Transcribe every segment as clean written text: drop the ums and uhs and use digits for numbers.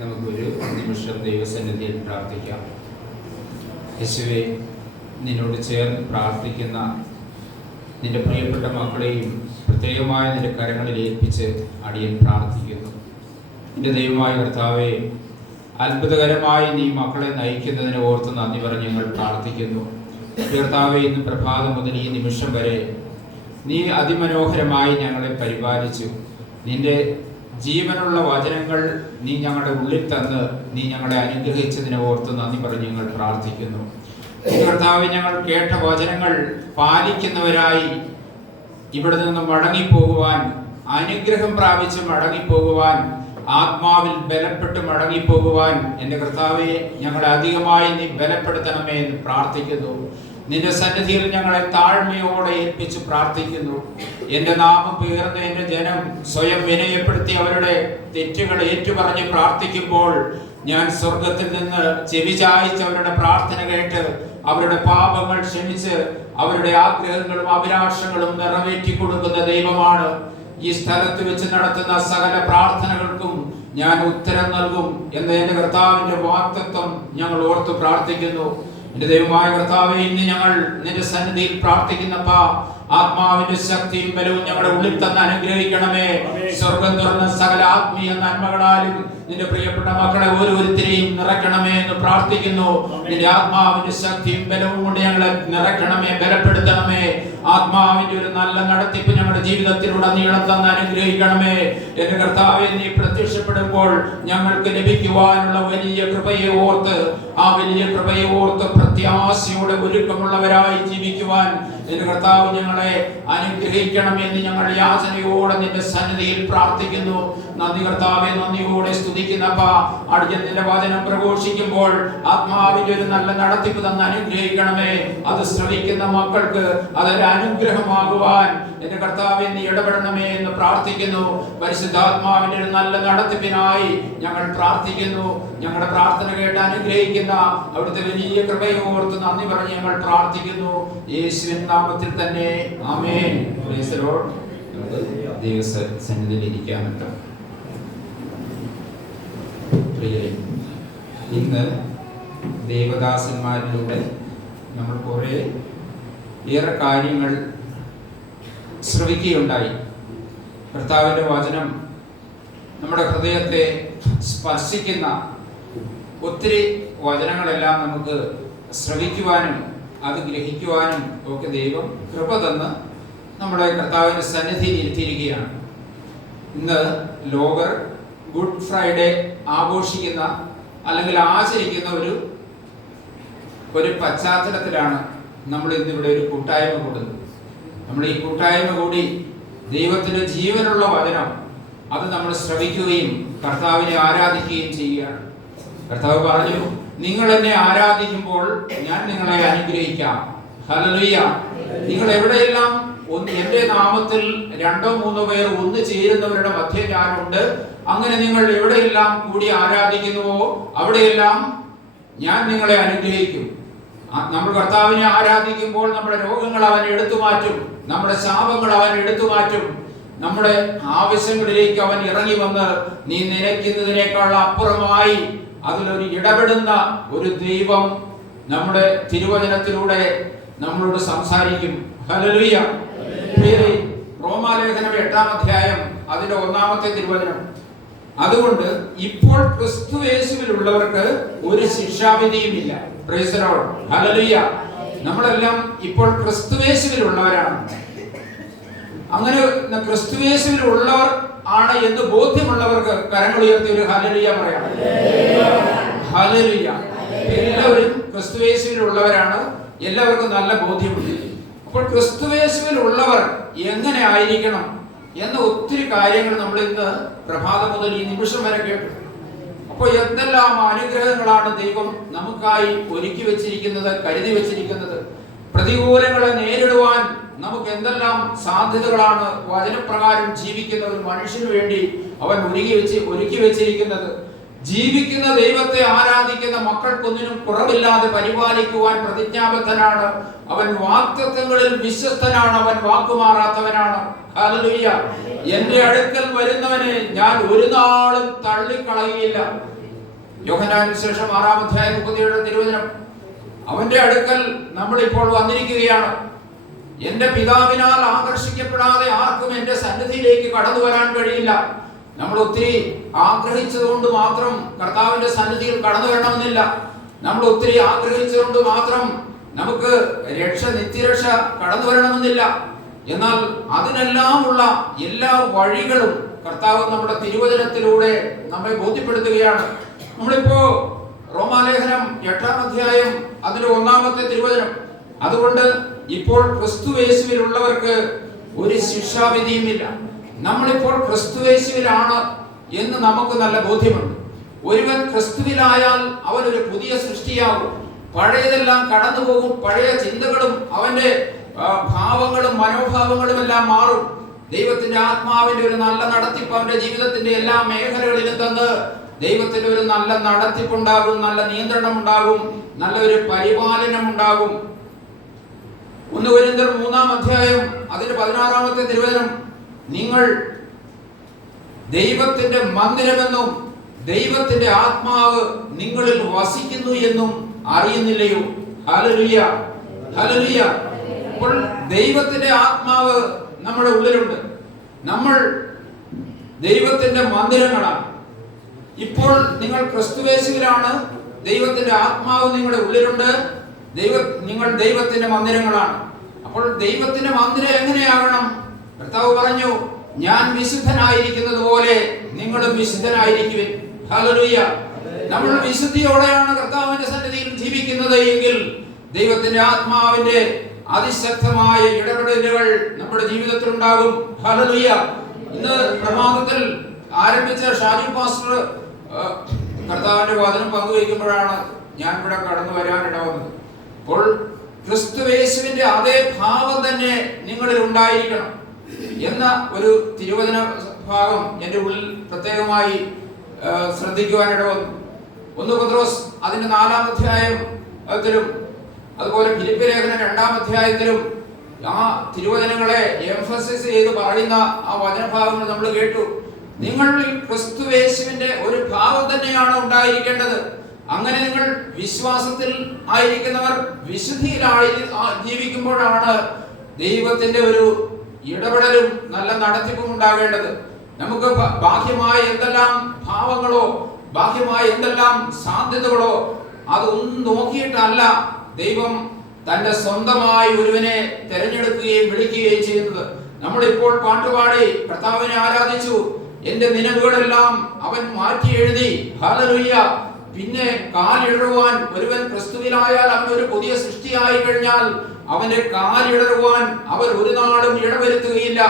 നമുക്കൊരു നിമിഷം ദൈവസന്നിധിയിൽ പ്രാർത്ഥിക്കാം. യേശുവേ, നിന്നോട് ചേർന്ന് പ്രാർത്ഥിക്കുന്ന നിന്റെ പ്രിയപ്പെട്ട മക്കളെയും പ്രത്യേകമായ നിന്റെ കരങ്ങളിൽ ഏൽപ്പിച്ച് അടിയൻ പ്രാർത്ഥിക്കുന്നു. എൻ്റെ ദൈവമായ കർത്താവേ, അത്ഭുതകരമായി നീ മക്കളെ നയിക്കുന്നതിനെ ഓർത്ത് നന്ദി പറഞ്ഞ് ഞങ്ങൾ പ്രാർത്ഥിക്കുന്നു. കർത്താവേ, ഇന്ന് പ്രഭാതം മുതൽ ഈ നിമിഷം വരെ നീ അതിമനോഹരമായി ഞങ്ങളെ പരിപാലിച്ചു. നിന്റെ ജീവനുള്ള വചനങ്ങൾ നീ ഞങ്ങളുടെ ഉള്ളിൽ തന്ന് നീ ഞങ്ങളെ അനുഗ്രഹിച്ചതിനെ ഓർത്ത് നന്ദി പറഞ്ഞ് ഞങ്ങൾ പ്രാർത്ഥിക്കുന്നു. കർത്താവേ, ഞങ്ങൾ കേട്ട വചനങ്ങൾ പാലിക്കുന്നവരായി ഇവിടെ നിന്ന് മടങ്ങിപ്പോകുവാൻ, അനുഗ്രഹം പ്രാപിച്ച് മടങ്ങിപ്പോകുവാൻ, ആത്മാവിൽ ബലപ്പെട്ട് മടങ്ങിപ്പോകുവാൻ എൻ്റെ കർത്താവെ ഞങ്ങളെ അധികമായി നീ ബലപ്പെടുത്തണമേ എന്ന് പ്രാർത്ഥിക്കുന്നു. നിന്റെ സന്നിധിയിൽ ഞങ്ങളെ താഴ്മയോടെ ഏൽപ്പിച്ച് പ്രാർത്ഥിക്കുന്നു. എൻ്റെ നാമം പേർന്ന് എൻ്റെ ജനം സ്വയം വിനയപ്പെടുത്തി അവരുടെ തെറ്റുകൾ ഏറ്റുപറഞ്ഞ് പ്രാർത്ഥിക്കുമ്പോൾ ഞാൻ സ്വർഗത്തിൽ നിന്ന് ചെവിചായിച്ച് അവരുടെ പ്രാർത്ഥന കേട്ട് അവരുടെ പാപങ്ങൾ ക്ഷമിച്ച് അവരുടെ ആഗ്രഹങ്ങളും അഭിലാഷങ്ങളും നിറവേറ്റി കൊടുക്കുന്ന ദൈവമാണ്. ഈ സ്ഥലത്ത് വെച്ച് നടത്തുന്ന സകല പ്രാർത്ഥനകൾക്കും ഞാൻ ഉത്തരം നൽകും എന്ന എൻ്റെ കർത്താവിൻ്റെ വാഗ്ദത്തം ഞങ്ങൾ ഓർത്ത് പ്രാർത്ഥിക്കുന്നു. എൻ്റെ ദൈവമായ കർത്താവേ, ഇന്ന് ഞങ്ങൾ നിന്റെ സന്നിധിയിൽ പ്രാർത്ഥിക്കുന്നപ്പാ, ആത്മാവിന്റെ ശക്തിയും ബലവും ഞങ്ങളുടെ ഉള്ളിൽ തന്നെ അനുഗ്രഹിക്കണമേ. സ്വർഗം തുറന്ന സകല ആത്മീയ നന്മകളാലും നിന്റെ പ്രിയപ്പെട്ട മക്കളെ ഓരോരുത്തരെയും നിറയ്ക്കണമേ എന്ന് പ്രാർത്ഥിക്കുന്നു. നിന്റെ ആത്മാവിന്റെ ശക്തിയും ബലവും കൊണ്ട് ഞങ്ങളെ നിറയ്ക്കണമേ, ബലപ്പെടുത്തണമേ. ആത്മാവിന്റെ ഒരു നല്ല നടത്തിപ്പ് ഞങ്ങളുടെ ജീവിതത്തിലൂടെ നീളം തന്നെ അനുഗ്രഹിക്കണമേ. എന്റെ കർത്താവേ, നീ പ്രത്യക്ഷപ്പെടുമ്പോൾ ഞങ്ങൾക്ക് ലഭിക്കുവാനുള്ള വലിയ കൃപയെ ഓർത്ത്, ആ വലിയ കൃപയെ ഓർത്ത് പ്രത്യാശയോടെ ഒരുക്കമുള്ളവരായി ജീവിക്കുവാൻ എന്റെ കർത്താവ് ഞങ്ങളെ അനുഗ്രഹിക്കണമെന്ന് ഞങ്ങൾ യാചനയോടെ നിന്റെ സന്നിധിയിൽ പ്രാർത്ഥിക്കുന്നു. നന്ദി കർത്താവെ, നന്ദിയോടെ സ്തുതിക്കുന്നപ്പാ. അടിയൻ നിന്റെ വചനം പ്രഘോഷിക്കുമ്പോൾ ആത്മാവിന്റെ ഒരു നല്ല നടത്തിപ്പ് തന്നെ അനുഗ്രഹിക്കണമേ. അത് ശ്രവിക്കുന്ന മക്കൾക്ക് അതൊരു അനുഗ്രഹമാകുവാൻ എന്റെ കർത്താവെ നീ ഇടപെടണമേ എന്ന് പ്രാർത്ഥിക്കുന്നു. പരിശുദ്ധാത്മാവിന്റെ ഒരു നല്ല നടത്തിപ്പിനായി ഞങ്ങൾ പ്രാർത്ഥിക്കുന്നു. ഞങ്ങളുടെ പ്രാർത്ഥന കേട്ട് അനുഗ്രഹിക്കുന്ന അവിടുത്തെ വലിയ കൃപയെ ഓർത്ത് നന്ദി പറഞ്ഞ് ഞങ്ങൾ പ്രാർത്ഥിക്കുന്നു. യേശുവിൻ നാമത്തിൽ തന്നെ ആമേൻ. Price the Lord. ദൈവസന്നിധിയിൽ ഇരിക്കാനുണ്ട്. പ്രിയരെ, ഇന്ന് ദേവദാസന്മാരിലൂടെ നമ്മൾ ഏറെ കാര്യങ്ങൾ ശ്രവിക്കുകയുണ്ടായി. കർത്താവിൻ്റെ വചനം നമ്മുടെ ഹൃദയത്തെ സ്പർശിക്കുന്ന ഒത്തിരി വചനങ്ങളെല്ലാം നമുക്ക് ശ്രവിക്കുവാനും അത് ഗ്രഹിക്കുവാനും ഒക്കെ ദൈവം കൃപ തന്ന് നമ്മുടെ കർത്താവിൻ്റെ സന്നിധിയിൽ ഇരുത്തിയിരിക്കുകയാണ്. ഇന്ന് ലോകർ ഗുഡ് ഫ്രൈഡേ ആഘോഷിക്കുന്ന അല്ലെങ്കിൽ ആചരിക്കുന്ന ഒരു പശ്ചാത്തലത്തിലാണ് നമ്മൾ ഇന്നിവിടെ ഒരു കൂട്ടായ്മ കൂടുന്നത്. നമ്മൾ ഈ കൂട്ടായ്മ കൂടി ദൈവത്തിൻ്റെ ജീവനുള്ള വചനം അത് നമ്മൾ ശ്രവിക്കുകയും കർത്താവിനെ ആരാധിക്കുകയും ചെയ്യുകയാണ്. കർത്താവ് പറഞ്ഞു, നിങ്ങൾ എന്നെ ആരാധിക്കുമ്പോൾ ഞാൻ നിങ്ങളെ അനുഗ്രഹിക്കാം. ഹല്ലേലൂയ. നിങ്ങൾ എവിടെയെല്ലാം എന്റെ നാമത്തിൽ 2-3 പേർ ഒന്ന് ചേരുന്നവരുടെ മധ്യേ ഞാനുണ്ട്. അങ്ങനെ നിങ്ങൾ എവിടെയെല്ലാം കൂടി ആരാധിക്കുന്നുവോ അവിടെയെല്ലാം ഞാൻ നിങ്ങളെ അനുഗ്രഹിക്കും. നമ്മൾ കർത്താവിനെ ആരാധിക്കുമ്പോൾ നമ്മുടെ രോഗങ്ങൾ അവൻ എടുത്തു മാറ്റും, നമ്മുടെ ശാപങ്ങൾ അവൻ എടുത്തു മാറ്റും. നമ്മുടെ ആവശ്യങ്ങളിലേക്ക് അവൻ ഇറങ്ങി വന്ന് നീ നിனைക്കുന്നതിനേക്കാൾ അപ്പുറമായി അതിലൊരു ഇടപെടുന്ന ഒരു ദൈവം നമ്മുടെ തിരുവചനത്തിലൂടെ നമ്മളോട് സംസാരിക്കും. ഹല്ലേലൂയ. റോമാലേഖനം 8-ാം അധ്യായം അതിന്റെ 1-ാമത്തെ തിരുവചനം. അതുകൊണ്ട് ഇപ്പോൾ ക്രിസ്തുയേശുവിലുള്ളവർക്ക് ഒരു ശിക്ഷാവിധിയുമില്ല. Praise the lord. ഹല്ലേലൂയ. നമ്മളെല്ലാം ഇപ്പോൾ ക്രിസ്തുയേശുവിലുള്ളവരാണ്. അങ്ങനെ ക്രിസ്തുയേശുവിലുള്ളവർ ആണ് എന്ന് ബോധ്യമുള്ളവർക്ക് കരങ്ങൾ ഉയർത്തി ഒരു ഹല്ലേലൂയ പറയാം. ഹല്ലേലൂയ. എല്ലാവരും ക്രിസ്തുയേശുവിലുള്ളവരാണ്. എല്ലാവർക്കും നല്ല ബോധ്യമുണ്ട്. അപ്പോൾ ക്രിസ്തുയേശുവിലുള്ളവർ എങ്ങനെ ആയിരിക്കണം എന്ന ഒത്തിരി കാര്യങ്ങൾ നമ്മൾ ഇന്ന് പ്രഭാതം മുതൽ ഈ നിമിഷം വരെ കേട്ടു. അപ്പോൾ എന്തെല്ലാം അനുഗ്രഹങ്ങളാണ് ദൈവം നമുക്കായി ഒരുക്കി വെച്ചിരിക്കുന്നത്, കരുതി വെച്ചിരിക്കുന്നത്. പ്രതികൂലങ്ങളെ നേരിടുവാൻ നമുക്ക് എന്തെല്ലാം സാധ്യതകളാണ് വചനപ്രകാരം ജീവിക്കുന്ന ഒരു മനുഷ്യന് വേണ്ടി അവൻ ഒരുക്കി വെച്ചിരിക്കുന്നത്. ജീവിക്കുന്ന ദൈവത്തെ ആരാധിക്കുന്ന മക്കൾക്കൊന്നിനും കുറവില്ലാതെ പരിപാലിക്കുവാൻ പ്രതിജ്ഞാബദ്ധനാണ് അവൻ. വാഗ്ദത്തങ്ങളിൽ വിശ്വസ്തനാണ് അവൻ, വാക്കുമാറാത്തവനാണ്. ഹല്ലേലൂയ. എന്റെ അടുക്കൽ വരുന്നവനെ ഞാൻ ഒരു നാളും തള്ളിക്കളയില്ല. യോഹന്നാൻ ശേഷം 6-ാം അധ്യായം 37 തിരുവചനം, അവന്റെ അടുക്കൽ നമ്മൾ ഇപ്പോൾ വന്നിരിക്കുകയാണ്. എന്റെ പിതാവിനാൽ ആകർഷിക്കപ്പെടാതെ ആർക്കും എന്റെ സന്നിധിയിലേക്ക് കടന്നു വരാൻ കഴിയില്ല. നമ്മൾ ഒത്തിരി ആഗ്രഹിച്ചതുകൊണ്ട് മാത്രം കർത്താവിന്റെ സന്നിധിയിൽ കടന്നു വരണമെന്നില്ല. നമ്മൾ ഒത്തിരി ആഗ്രഹിച്ചതുകൊണ്ട് മാത്രം നമുക്ക് നിത്യരക്ഷ കടന്നു വരണമെന്നില്ല. എന്നാൽ അതിനെല്ലാമുള്ള എല്ലാ വഴികളും കർത്താവ് നമ്മുടെ തിരുവചനത്തിലൂടെ നമ്മെ ബോധ്യപ്പെടുത്തുകയാണ്. നമ്മളിപ്പോ റോമാലേഖനം 8-ാം അധ്യായം അതിന്റെ 1-ാമത്തെ തിരുവചനം, അതുകൊണ്ട് ഇപ്പോൾ ക്രിസ്തുയേശുവിലുള്ളവർക്ക് ഒരു ശിക്ഷാവിധിയുമില്ല. നമ്മളിപ്പോൾ ക്രിസ്തുയേശുവിലാണ് എന്ന് നമുക്ക് നല്ല ബോധ്യമുണ്ട്. ഒരുവൻ ക്രിസ്തുവിലായാൽ അവൻ ഒരു പുതിയ സൃഷ്ടിയാകും. പഴയതെല്ലാം കടന്നു പോകും. പഴയ ചിന്തകളും അവന്റെ ഭാവങ്ങളും മനോഭാവങ്ങളും എല്ലാം മാറും. ദൈവത്തിന്റെ ആത്മാവിന്റെ ഒരു നല്ല നടത്തിപ്പ് അവന്റെ ജീവിതത്തിന്റെ എല്ലാ മേഖലകളിലും തന്ന് ദൈവത്തിന്റെ ഒരു നല്ല നടത്തിപ്പുണ്ടാകും, നല്ല നിയന്ത്രണം ഉണ്ടാകും, നല്ലൊരു പരിപാലനം ഉണ്ടാകും. 1 കൊരിന്ത്യർ 3-ാം അധ്യായം അതിന്റെ 16-ാമത്തെ തിരുവചനം, നിങ്ങൾ ദൈവത്തിന്റെ മന്ദിരമെന്നും ദൈവത്തിന്റെ ആത്മാവ് നിങ്ങളിൽ വസിക്കുന്നു എന്നും അറിയുന്നില്ലയോ? Hallelujah, hallelujah. അപ്പോൾ ദൈവത്തിന്റെ ആത്മാവ് നമ്മുടെ ഉള്ളിലുണ്ട്. നമ്മൾ ദൈവത്തിന്റെ മന്ദിരങ്ങളാണ്. ഇപ്പോൾ നിങ്ങൾ ക്രിസ്തുയേശുവിലാണ്. ദൈവത്തിന്റെ ആത്മാവ് നിങ്ങളുടെ ഉള്ളിലുണ്ട്. നിങ്ങൾ ദൈവത്തിന്റെ മന്ദിരങ്ങളാണ്. അപ്പോൾ ദൈവത്തിന്റെ മന്ദിരം എങ്ങനെയാകണം? കർത്താവ് പറഞ്ഞു, ഞാൻ വിശുദ്ധനായിരിക്കുന്നത് പോലെ നിങ്ങളും വിശുദ്ധനായിരിക്കുവിൻ. ഹല്ലേലൂയ. നമ്മൾ വിശുദ്ധിയോടെയാണ് കർത്താവിന്റെ സന്നിധിയിൽ ജീവിക്കുന്നത് എങ്കിൽ ദൈവത്തിന്റെ ആത്മാവിന്റെ അതിശക്തമായ ഇടപെടലുകൾ നമ്മുടെ ജീവിതത്തിൽ ഉണ്ടാകും. ഹല്ലേലൂയ. ഇന്ന് പ്രഭാതത്തിൽ ആരംഭിച്ച ഷാജി പാസ്റ്റർ കർത്താവിന്റെ വചനം പങ്കുവയ്ക്കുമ്പോഴാണ് ഞാൻ ഇവിടെ കടന്നു വരാനിട വന്നത്. അപ്പോൾ ക്രിസ്തുയേശുവിന്റെ അതേ ഭാവം തന്നെ നിങ്ങളിൽ ഉണ്ടായിരിക്കണം എന്ന ഒരു തിരുവചന ഭാഗം എൻ്റെ ഉള്ളിൽ പ്രത്യേകമായി ശ്രദ്ധിക്കുവാനിട വന്നു. 1 പത്രോസ് അതിന്റെ 4-ാം അധ്യായത്തിലും അതുപോലെ ഫിലിപ്പി ലേഖനം 2-ാം അധ്യായത്തിലും ആ തിരുവചനങ്ങളെ എംഫസിസ് ചെയ്ത് പറയുന്ന ആ വചനഭാഗങ്ങൾ നമ്മൾ കേട്ടു. നിങ്ങളിൽ ക്രിസ്തുയേശുവിന്റെ ഒരു ഭാവം തന്നെയാണ് ഉണ്ടായിരിക്കേണ്ടത്. അങ്ങനെ നിങ്ങൾ വിശ്വാസത്തിൽ ആയിരിക്കുന്നവർ വിശുദ്ധിയിലായി ജീവിക്കുമ്പോഴാണ് ദൈവത്തിന്റെ ഒരു ഇടപെടലും നല്ല നടത്തിപ്പും ഉണ്ടാകേണ്ടത്. നമുക്ക് ബാഹ്യമായ എന്തെല്ലാം ഭാവങ്ങളോ ബാഹ്യമായ എന്തെല്ലാം സാധ്യതകളോ അതൊന്നും നോക്കിയിട്ടല്ല ദൈവം തന്റെ സ്വന്തമായി ഒരുവനെ തിരഞ്ഞെടുക്കുകയും വിളിക്കുകയും ചെയ്യുന്നത്. നമ്മളിപ്പോൾ പാട്ടുപാടി കർത്താവിനെ ആരാധിച്ചു. എന്റെ നിലവുകളെല്ലാം അവൻ മാറ്റി എഴുതി. ഹല്ലേലൂയ. പിന്നെ കാലിടറുവാൻ ഒരുവൻ ക്രിസ്തുവിലായാൽ അവൻ ഒരു പുതിയ സൃഷ്ടിയായി കഴിഞ്ഞാൽ അവന്റെ കാലിടറുവാൻ അവർ ഒരു നാളും ഇടവരുത്തുകയില്ല.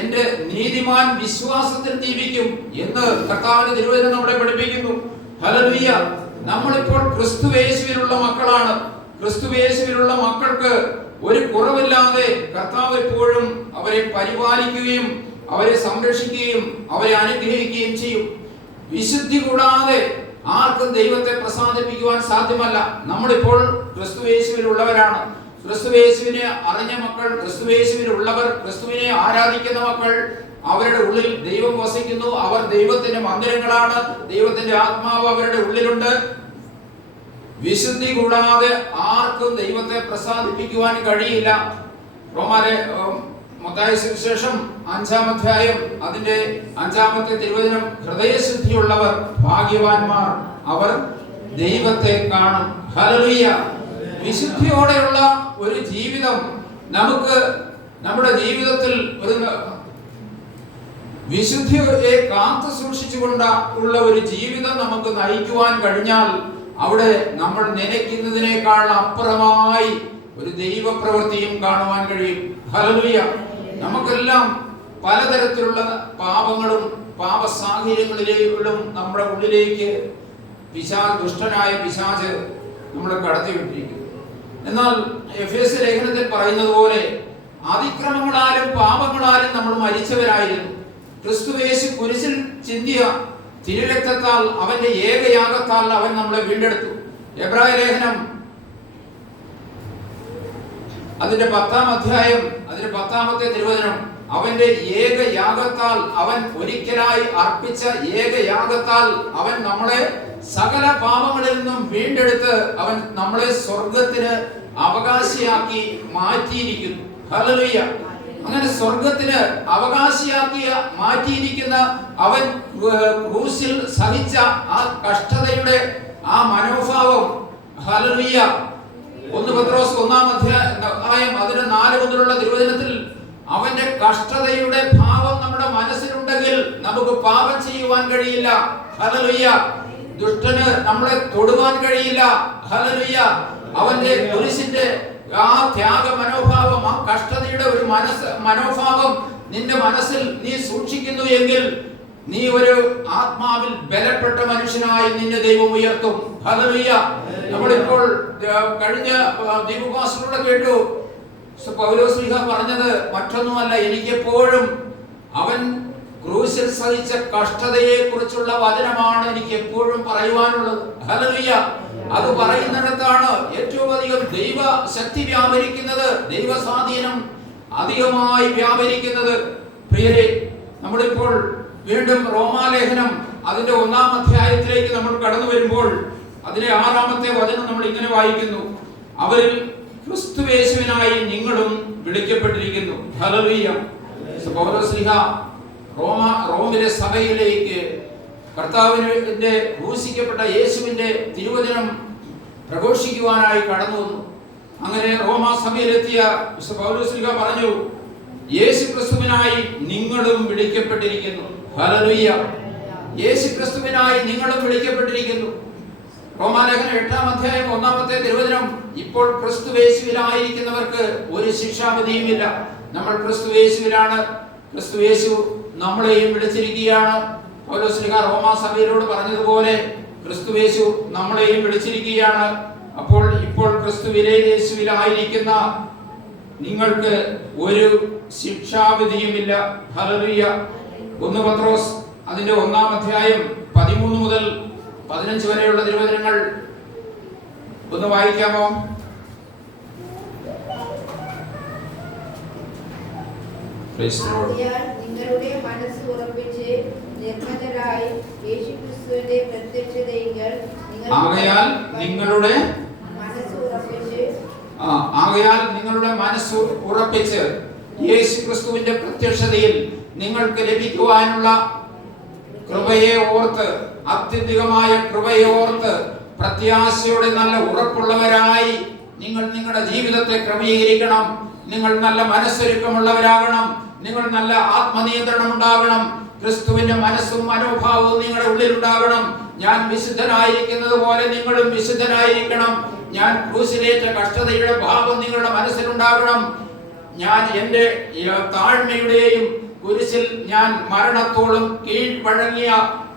എന്റെ നീതിമാൻ വിശ്വാസത്തിൽ ജീവിക്കും എന്ന് കർത്താവിന്റെ തിരുവചനം നമ്മളെ പഠിപ്പിക്കുന്നു. ഹല്ലേലൂയ. നമ്മളിപ്പോൾ ക്രിസ്തുയേശുവിലുള്ള മക്കളാണ്. ക്രിസ്തുയേശുവിലുള്ള മക്കൾക്ക് ഒരു കുറവില്ലാതെ കർത്താവ് എപ്പോഴും അവരെ പരിപാലിക്കുകയും അവരെ സംരക്ഷിക്കുകയും അവരെ അനുഗ്രഹിക്കുകയും ചെയ്യും. വിശുദ്ധി കൂടാതെ ആർക്കും ദൈവത്തെ പ്രസാദിപ്പിക്കുവാൻ സാധ്യമല്ല. നമ്മളിപ്പോൾ ക്രിസ്തുയേശുവിലുള്ളവരാണ്. ക്രിസ്തുയേശുവിനെ അറിഞ്ഞ മക്കൾ, ക്രിസ്തുയേശുവിലുള്ളവർ, ക്രിസ്തുവിനെ ആരാധിക്കുന്ന മക്കൾ, അവരുടെ ഉള്ളിൽ ദൈവം വസിക്കുന്നു. അവർ ദൈവത്തിന്റെ മന്ദിരങ്ങളാണ്. ദൈവത്തിന്റെ ആത്മാവ് അവരുടെ ഉള്ളിലുണ്ട്. വിശുദ്ധി കൂടാതെ ആർക്കും ദൈവത്തെ പ്രസാദിപ്പിക്കുവാൻ കഴിയില്ല. മത്തായി സുവിശേഷം 5-ാം അധ്യായം അതിന്റെ 5-ാമത്തെ തിരുവചനം, ഹൃദയശുദ്ധിയുള്ളവർ ഭാഗ്യവാന്മാർ, അവർ ദൈവത്തെ കാണും. ഹല്ലേലൂയ. വിശുദ്ധിയോടെയുള്ള ഒരു ജീവിതം നമുക്ക് നമ്മുടെ ജീവിതത്തിൽ ഒരു വിശുദ്ധിയെ കാത്തു സൂക്ഷിച്ചുകൊണ്ട് ഉള്ള ഒരു ജീവിതം നമുക്ക് നയിക്കുവാൻ കഴിഞ്ഞാൽ അവിടെ നമ്മൾ നനയ്ക്കുന്നതിനേക്കാൾ അപ്പുറമായി ഒരു ദൈവപ്രവൃത്തിയും കാണുവാൻ കഴിയും. ഹല്ലേലൂയ. നമുക്കെല്ലാം പലതരത്തിലുള്ള പാപങ്ങളും പാപ സാഹചര്യങ്ങളിലും നമ്മുടെ ഉള്ളിലേക്ക് ദുഷ്ടനായ പിശാച് നമ്മളെ കടത്തിവിട്ടിരിക്കുന്നു. എന്നാൽ എഫേസ്യ ലേഖനത്തിൽ പറയുന്നത് പോലെ അതിക്രമങ്ങളാലും പാപങ്ങളാലും നമ്മൾ മരിച്ചവരായിരുന്നു. ക്രിസ്തുയേശു കുരിശിൽ ചിന്തിയ തിരുരക്തത്താൽ അവന്റെ ഏകയാഗത്താൽ അവൻ നമ്മളെ വീണ്ടെടുത്തു. എബ്രായ ലേഖനം അതിന്റെ 10-ാം അധ്യായം അതിന്റെ 10-ാമത്തെ തിരുവചനം, അവന്റെ ഏകയാഗത്താൽ, അവൻ ഒരിക്കലായി അർപ്പിച്ച ഏകയാഗത്താൽ അവൻ നമ്മളെ സകല പാപങ്ങളിൽ നിന്നും വീണ്ടെടുത്ത് അവൻ നമ്മളെ സ്വർഗത്തിന് അവകാശിയാക്കി മാറ്റിയിരിക്കുന്നു. ഹല്ലേലൂയ. അങ്ങനെ സ്വർഗത്തിന് അവകാശിയാക്കി മാറ്റിയിരിക്കുന്ന അവൻ ക്രൂശിൽ സഹിച്ച ആ കഷ്ടതയുടെ ആ മനോഭാവം, ഹല്ലേലൂയ, 1 പത്രോസ് 1-ാം അധ്യായം അതിന് 4 മുതലുള്ള തിരുവചനത്തിൽ അവന്റെ കഷ്ടതയുടെ ഭാവം നമ്മുടെ മനസ്സിലുണ്ടെങ്കിൽ നമുക്ക് പാപം ചെയ്യുവാൻ കഴിയില്ല. ഹല്ലേലൂയ. ദുഷ്ടന് നമ്മളെ തൊടുവാൻ കഴിയില്ല. ഹല്ലേലൂയ. അവന്റെ കുരിശിന്റെ ആ ത്യാഗ മനോഭാവം, ആ കഷ്ടതയുടെ ഒരു മനോഭാവം നിന്റെ മനസ്സിൽ നീ സൂക്ഷിക്കുന്നു എങ്കിൽ നീ ഒരു ആത്മാവിൽ ബലപ്പെട്ട മനുഷ്യനായി നിന്നെ ദൈവം ഉയർത്തും. ഹല്ലേലൂയ. നമ്മളിപ്പോൾ കഴിഞ്ഞ ദീപുപാസത്തിലൂടെ കേട്ടു, പൗലോസ് പറഞ്ഞത് മറ്റൊന്നുമല്ല, എനിക്കെപ്പോഴും അവൻ ക്രൂശിൽ സഹിച്ച കഷ്ടതയെ കുറിച്ചുള്ള വചനമാണ് എനിക്ക് എപ്പോഴും പറയുവാനുള്ളത്. ഹല്ലേലൂയ. അത് പറയുന്നിടത്താണ് ഏറ്റവും അധികം ദൈവ ശക്തി വ്യാപരിക്കുന്നത്, ദൈവ സ്വാധീനം അധികമായി വ്യാപരിക്കുന്നത്. പ്രിയരെ, നമ്മളിപ്പോൾ വീണ്ടും റോമാലേഖനം അതിന്റെ 1-ാം അധ്യായത്തിലേക്ക് നമ്മൾ കടന്നു വരുമ്പോൾ അതിലെ 6-ാമത്തെ വചനം നമ്മൾ ഇങ്ങനെ വായിക്കുന്നു: അവരിൽ ക്രിസ്തുയേശുവിനായി നിങ്ങളും വിളിക്കപ്പെട്ടിരിക്കുന്നു. ഹല്ലേലൂയ. പൗലോസ് റോമിലെ സഭയിലേക്ക് കർത്താവിന്റെ ക്രൂശിക്കപ്പെട്ട യേശുവിന്റെ തിരുവചനം പ്രഘോഷിക്കുവാനായി കടന്നു വന്നു. അങ്ങനെ റോമാ സഭയിലെത്തിയ പൗലോസ് പറഞ്ഞു, യേശു ക്രിസ്തുവിനായി നിങ്ങളും വിളിക്കപ്പെട്ടിരിക്കുന്നു. ഹല്ലേലൂയ. യേശു ക്രിസ്തുവിനായി നിങ്ങളും വിളിക്കപ്പെട്ടിരിക്കുന്നു. റോമാലേഖനം 8-ാം അധ്യായം 1-ാമത്തെ തിരുവചനം, ഇപ്പോൾ ക്രിസ്തുയേശുവിലായിരിക്കുന്നവർക്ക് ഒരു ശിക്ഷാവിധിയുമില്ല. നമ്മൾ ക്രിസ്തുയേശുവിലാണ്. ക്രിസ്തുയേശു നമ്മളെയും വിളിച്ചിരിക്കുകയാണ്. പൗലോസ് റോമാ സഭയോട് പറഞ്ഞതുപോലെ ക്രിസ്തുയേശു നമ്മളെയും വിളിച്ചിരിക്കുകയാണ്. അപ്പോൾ ഇപ്പോൾ ക്രിസ്തുയേശുവിലായിരിക്കുന്ന നിങ്ങൾക്ക് ഒരു ശിക്ഷാവിധിയുമില്ല. ഹല്ലേലൂയ. 1 പത്രോസ് അതിന്റെ 1-ാം അധ്യായം 13 മുതൽ 15 വരെയുള്ള തിരുവചനങ്ങൾ ഒന്ന് വായിക്കാമോ? നിങ്ങളുടെ മനസ്സ് ഉറപ്പിച്ച് നിർമ്മലരായി യേശുക്രിസ്തുവിന്റെ പ്രത്യക്ഷതയെങ്കിൽ ആകയാൽ നിങ്ങളുടെ മനസ്സ് ഉറപ്പിച്ച് യേശുക്രിസ്തുവിന്റെ പ്രത്യക്ഷതയിൽ നിങ്ങൾക്ക് ലഭിക്കുവാനുള്ള കൃപയെ ഓർത്ത്, അത്യന്തികമായ കൃപയെ ഓർത്ത് പ്രത്യാശയോടെ നല്ല ഉറപ്പുള്ളവരായി നിങ്ങൾ നിങ്ങളുടെ ജീവിതത്തെ ക്രമീകരിക്കണം. നിങ്ങൾ നല്ല മനസ്സൊരുക്കമുള്ളവരാകണം. നിങ്ങൾ നല്ല ആത്മനിയന്ത്രണം ഉണ്ടാകണം. ക്രിസ്തുവിന്റെ മനസ്സും മനോഭാവവും നിങ്ങളുടെ ഉള്ളിൽ ഉണ്ടാകണം. ഞാൻ വിശുദ്ധനായിരിക്കുന്നത് പോലെ നിങ്ങളും വിശുദ്ധനായിരിക്കണം. ഞാൻ ക്രൂശിലേറ്റ കഷ്ടതയുടെ ഭാവം നിങ്ങളുടെ മനസ്സിലുണ്ടാകണം. ഞാൻ എൻ്റെ താഴ്മയുടെയും കുരിശിൽ ഞാൻ മരണത്തോളം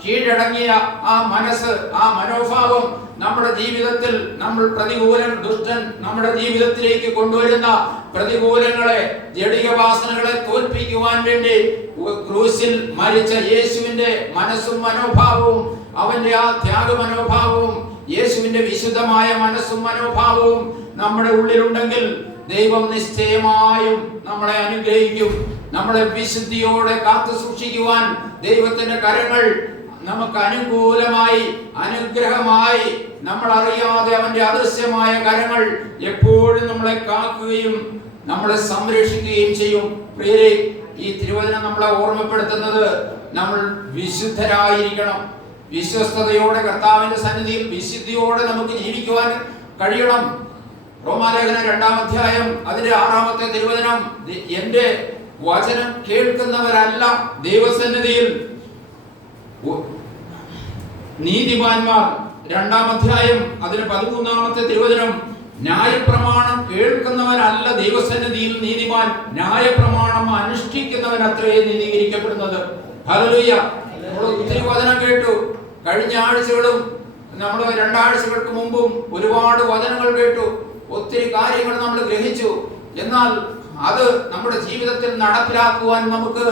കീഴടങ്ങിയ ആ മനസ്സ്, ആ മനോഭാവം നമ്മുടെ ജീവിതത്തിൽ നമ്മൾ ദുഷ്ടൻ നമ്മുടെ ജീവിതത്തിലേക്ക് കൊണ്ടുവരുന്ന പ്രതികൂലങ്ങളെ, ജഡിക വാസനകളെ തോൽപ്പിക്കുവാൻ വേണ്ടി ക്രൂശിൽ മരിച്ച യേശുവിന്റെ മനസ്സും മനോഭാവവും, അവന്റെ ആ ത്യാഗ മനോഭാവവും, യേശുവിന്റെ വിശുദ്ധമായ മനസ്സും മനോഭാവവും നമ്മുടെ ഉള്ളിലുണ്ടെങ്കിൽ ദൈവം നിശ്ചയമായും നമ്മളെ അനുഗ്രഹിക്കും. നമ്മളെ വിശുദ്ധിയോടെ കാത്തു സൂക്ഷിക്കുവാൻ ദൈവത്തിന്റെ കരങ്ങൾ നമുക്ക് അനുകൂലമായി, അനുഗ്രഹമായി, നമ്മൾ അറിയാതെ അവന്റെ അദൃശ്യമായ കരങ്ങൾ എപ്പോഴും നമ്മളെ കാക്കുകയും നമ്മളെ സംരക്ഷിക്കുകയും ചെയ്യും. പ്രിയരെ, ഈ തിരുവചനം നമ്മളെ ഓർമ്മപ്പെടുത്തുന്നത് നമ്മൾ വിശുദ്ധരായിരിക്കണം. വിശ്വസ്തയോടെ കർത്താവിന്റെ സന്നിധിയിൽ വിശുദ്ധിയോടെ നമുക്ക് ജീവിക്കുവാൻ കഴിയണം. റോമാലേഖനം 2-ാം അധ്യായം അതിന്റെ 6-ാമത്തെ തിരുവചനം, എന്റെ വചനം കേൾക്കുന്നവരല്ല ദൈവസന്നിധിയിൽ നീതിമാന്മാർ. 2-ാം അധ്യായം അതിന് 13-ാമത്തെ തിരുവചനം, ന്യായപ്രമാണം കേൾക്കുന്നവനല്ല ദൈവസന്നിധിയിൽ നീതിമാൻ, ന്യായപ്രമാണം അനുഷ്ഠിക്കുന്നവൻ അത്രേ നീതീകരിക്കപ്പെടുന്നത്. ഹല്ലേലൂയ. നമ്മൾ ഒത്തിരി വചനം കേട്ടു. കഴിഞ്ഞ ആഴ്ചകളും നമ്മൾ 2 ആഴ്ചകൾക്ക് മുമ്പും ഒരുപാട് വചനങ്ങൾ കേട്ടു. ഒത്തിരി കാര്യങ്ങൾ നമ്മൾ ഗ്രഹിച്ചു. എന്നാൽ അത് നമ്മുടെ ജീവിതത്തിൽ നടപ്പിലാക്കുവാൻ നമുക്ക്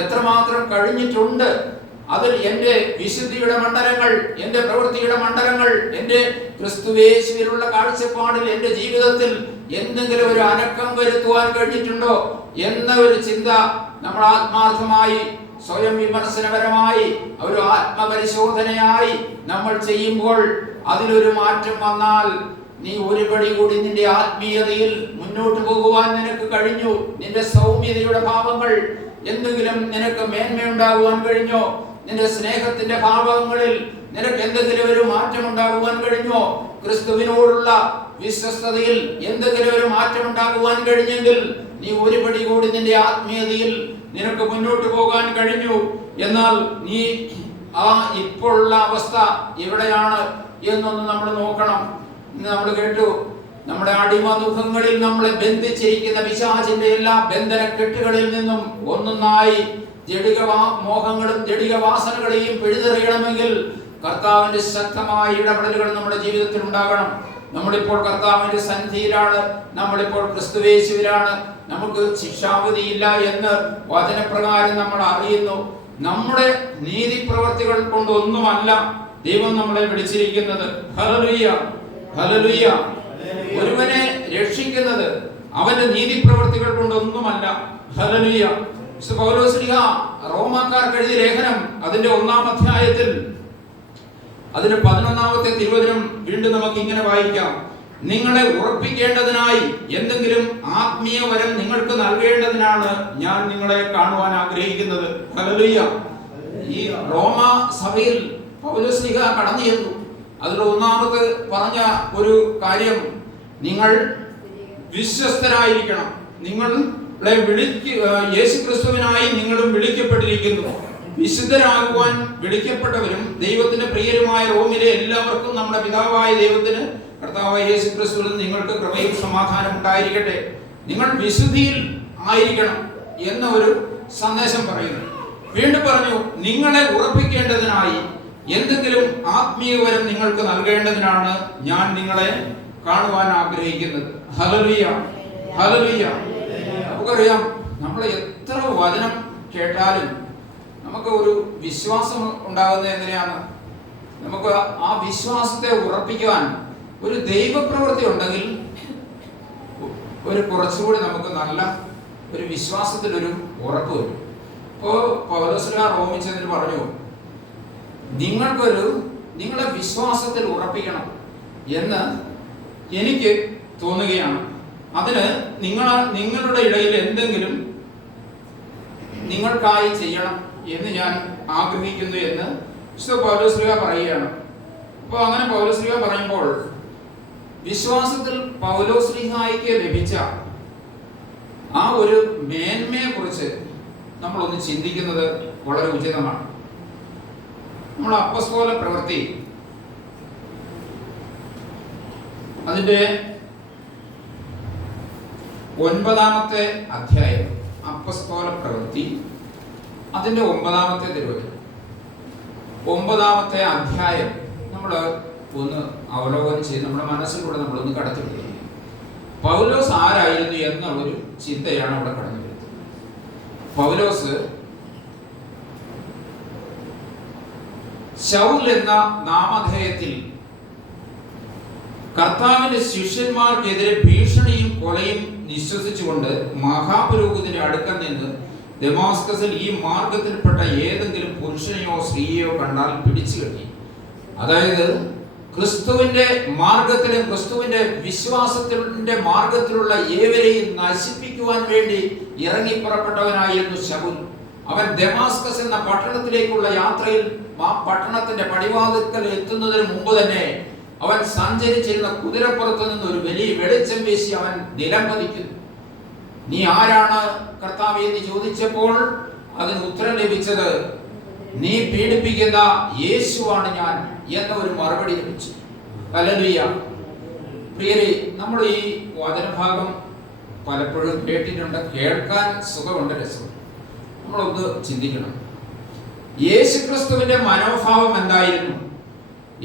എത്രമാത്രം കഴിഞ്ഞിട്ടുണ്ട്? അതിൽ എൻ്റെ വിശുദ്ധിയുടെ മണ്ഡലങ്ങൾ, എൻ്റെ പ്രവൃത്തിയുടെ മണ്ഡലങ്ങൾ, എൻ്റെ ക്രിസ്തുയേശുവിലുള്ള കാഴ്ചപ്പാടിൽ എൻ്റെ ജീവിതത്തിൽ എന്തെങ്കിലും ഒരു അനക്കം വരുത്തുവാൻ കഴിഞ്ഞിട്ടുണ്ടോ എന്ന ഒരു ചിന്ത നമ്മൾ ആത്മാർത്ഥമായി സ്വയം വിമർശനപരമായി ഒരു ആത്മപരിശോധനയായി നമ്മൾ ചെയ്യുമ്പോൾ അതിലൊരു മാറ്റം വന്നാൽ നീ ഒരു പടി കൂടി നിന്റെ ആത്മീയതയിൽ മുന്നോട്ട് പോകുവാൻ നിനക്ക് കഴിഞ്ഞു. നിന്റെ സൗമ്യതയുടെ ഭാവങ്ങൾ എന്തെങ്കിലും നിനക്ക് മേന്മയുണ്ടാകുവാൻ കഴിഞ്ഞോ? നിന്റെ സ്നേഹത്തിന്റെ ഭാവങ്ങളിൽ നിനക്ക് എന്തെങ്കിലും ഒരു മാറ്റം ഉണ്ടാകുവാൻ കഴിഞ്ഞോ? ക്രിസ്തുവിനോടുള്ള വിശ്വസ്തതയിൽ എന്തെങ്കിലും ഒരു മാറ്റം ഉണ്ടാകുവാൻ കഴിഞ്ഞെങ്കിൽ നീ ഒരു പടി കൂടി നിന്റെ ആത്മീയതയിൽ നിനക്ക് മുന്നോട്ട് പോകാൻ കഴിഞ്ഞു. എന്നാൽ നീ ആ ഇപ്പോഴുള്ള അവസ്ഥ എവിടെയാണ് എന്നൊന്ന് നമ്മൾ നോക്കണം. നമ്മൾ കേട്ടു, നമ്മുടെ അടിമമുഖങ്ങളിൽ നമ്മളെ ബന്ധിച്ചിരിക്കുന്ന പിശാചിന്റെ എല്ലാ ബന്ധനക്കെട്ടുകളിൽ നിന്നും ഒന്നൊന്നായി ജഡിക മോഹങ്ങളും ജഡിക വാസനകളെയും പിഴുതെറിയണമെങ്കിൽ കർത്താവിന്റെ ശക്തമായ ഇടപെടലുകൾ നമ്മുടെ ജീവിതത്തിൽ ഉണ്ടാകണം. നമ്മളിപ്പോൾ കർത്താവിന്റെ സന്നിധിയിലാണ്, നമ്മളിപ്പോൾ ക്രിസ്തുവേശുവിലാണ്, നമുക്ക് ശിക്ഷാവിധിയില്ല എന്ന് വചനപ്രകാരം നമ്മൾ അറിയുന്നു. നമ്മുടെ നീതിപ്രവർത്തികൾ കൊണ്ടൊന്നുമല്ല ദൈവം നമ്മളെ വിളിച്ചിരിക്കുന്നത്. Hallelujah, hallelujah. ഒരുവനെ രക്ഷിക്കുന്നത് അവന്റെ നീതിപ്രവർത്തികൾ കൊണ്ടൊന്നുമല്ല. ഹല്ലേലൂയ. പൗലോസ്ലീഹ റോമാക്കാർക്ക് എഴുതിയ ലേഖനം അതിന്റെ 1-ാം അധ്യായത്തിൽ അതിന്റെ 11-ാമത്തെ തിരുവചനം വീണ്ടും നമുക്ക് ഇങ്ങനെ വായിക്കാം. നിങ്ങളെ ഉറപ്പിക്കേണ്ടതിനായി എന്തെങ്കിലും ആത്മീയ വരം നിങ്ങൾക്ക് നൽകേണ്ടതിനാണ് ഞാൻ നിങ്ങളെ കാണുവാൻ ആഗ്രഹിക്കുന്നത്. ഹല്ലേലൂയ. ഈ റോമ സഭയിൽ പൗലോസ്ലീഹ കടന്നു ചെന്നു. അതിൽ 1-ാമത് പറഞ്ഞ ഒരു കാര്യം, നിങ്ങൾ വിശ്വസ്തരായിരിക്കണം. നിങ്ങളെ യേശുക്രിസ്തുവിനായി നിങ്ങളും വിളിക്കപ്പെട്ടിരിക്കുന്നു. വിശുദ്ധരാകുവാൻ വിളിക്കപ്പെട്ടവരും ദൈവത്തിന്റെ പ്രിയരുമായ റോമിലെ എല്ലാവർക്കും നമ്മുടെ പിതാവായ ദൈവത്തിന് കർത്താവായ യേശുക്രിസ്തുവിൽ നിങ്ങൾക്ക് കൃപയും സമാധാനം ഉണ്ടായിരിക്കട്ടെ. നിങ്ങൾ വിശുദ്ധിയിൽ ആയിരിക്കണം എന്ന ഒരു സന്ദേശം പറയുന്നു. വീണ്ടും പറഞ്ഞു, നിങ്ങളെ ഉറപ്പിക്കേണ്ടതിനായി എന്തെങ്കിലും ആത്മീയവരം നിങ്ങൾക്ക് നൽകേണ്ടതിനാണ് ഞാൻ നിങ്ങളെ കാണുവാൻ ആഗ്രഹിക്കുന്നത്. Hallelujah, hallelujah. നമുക്കറിയാം, നമ്മൾ എത്ര വചനം കേട്ടാലും നമുക്ക് ഒരു വിശ്വാസം ഉണ്ടാകുന്നത് എങ്ങനെയാണ്? നമുക്ക് ആ വിശ്വാസത്തെ ഉറപ്പിക്കുവാൻ ഒരു ദൈവപ്രവൃത്തി ഉണ്ടെങ്കിൽ ഒരു കുറച്ചുകൂടി നമുക്ക് നല്ല ഒരു വിശ്വാസത്തിലൊരു ഉറപ്പ് വരും. ഇപ്പോൾ പൗലോസ്ലീഹ റോമിച്ചതിന് പറഞ്ഞു, നിങ്ങളെ വിശ്വാസത്തിൽ ഉറപ്പിക്കണം എന്ന് എനിക്ക് തോന്നുകയാണ്. അതിന് നിങ്ങളുടെ ഇടയിൽ എന്തെങ്കിലും നിങ്ങൾക്കായി ചെയ്യണം എന്ന് ഞാൻ ആഗ്രഹിക്കുന്നു എന്ന് പൗലോസ്ലീഹ പറയുകയാണ്. അപ്പോൾ അങ്ങനെ പൗലോസ്ലീഹ പറയുമ്പോൾ വിശ്വാസത്തിൽ പൗലോസ്ലീഹായ്ക്ക് ലഭിച്ച ആ ഒരു മേന്മയെ കുറിച്ച് നമ്മളൊന്ന് ചിന്തിക്കുന്നത് വളരെ ഉചിതമാണ്. നമ്മൾ അപ്പസ്തോല പ്രവൃത്തി അതിന്റെ 9-ാമത്തെ അധ്യായം, അപ്പസ്തോല പ്രവൃത്തി അതിന്റെ 9-ാമത്തെ തിരുവചനം, 9-ാമത്തെ അധ്യായം നമ്മൾ ഒന്ന് അവലോകനം ചെയ്ത് നമ്മുടെ മനസ്സിലൂടെ നമ്മളൊന്ന് കടത്തിവിടുക. പൗലോസ് ആരായിരുന്നു എന്നുള്ളൊരു ചിന്തയാണ് അവിടെ കടന്നു വരുന്നത്. പൗലോസ് ശൗൽ എന്ന നാമധേയത്തിൽ കർത്താവിന്റെ ശിഷ്യന്മാർക്കെതിരെ ഭീഷണിയും കൊലയും നിശ്വസിച്ചുകൊണ്ട് മഹാപുരോഹിതന്റെ അടുക്കൽ നിന്ന് ദമാസ്കസിൽ ഈ മാർഗത്തിൽപ്പെട്ട ഏതെങ്കിലും പുരുഷനെയോ സ്ത്രീയെയോ കണ്ടാൽ പിടിച്ചു കെട്ടി, അതായത് ക്രിസ്തുവിന്റെ മാർഗത്തിലും ക്രിസ്തുവിന്റെ വിശ്വാസത്തിന്റെ മാർഗത്തിലുള്ള ഏവരെയും നശിപ്പിക്കുവാൻ വേണ്ടി ഇറങ്ങി പുറപ്പെട്ടവനായിരുന്നു ശൗൽ. അവൻ ദമാസ്കസ് എന്ന പട്ടണത്തിലേക്കുള്ള യാത്രയിൽ ആ പട്ടണത്തിന്റെ പടിവാതിൽക്കൽ എത്തുന്നതിന് മുമ്പ് തന്നെ അവൻ സഞ്ചരിച്ചിരുന്ന കുതിരപ്പുറത്ത് നിന്ന് ഒരു വലിയ വെളിച്ചം വീശി അവൻ നിലം പതിക്കുന്നു. നീ ആരാണ് കർത്താവേ എന്ന് ചോദിച്ചപ്പോൾ അതിന് ഉത്തരം ലഭിച്ചത്, നീ പീഡിപ്പിക്കുന്ന യേശുവാണ് ഞാൻ എന്ന ഒരു മറുപടി ലഭിച്ചു. ഹല്ലേലൂയ. പ്രിയരെ, നമ്മൾ ഈ വചനഭാഗം പലപ്പോഴും കേട്ടിട്ടുണ്ട്, കേൾക്കാൻ സുഖമുണ്ട്, രസം. നമ്മളൊന്ന് ചിന്തിക്കണം, യേശുക്രിസ്തുവിന്റെ മനോഭാവം എന്തായിരുന്നു?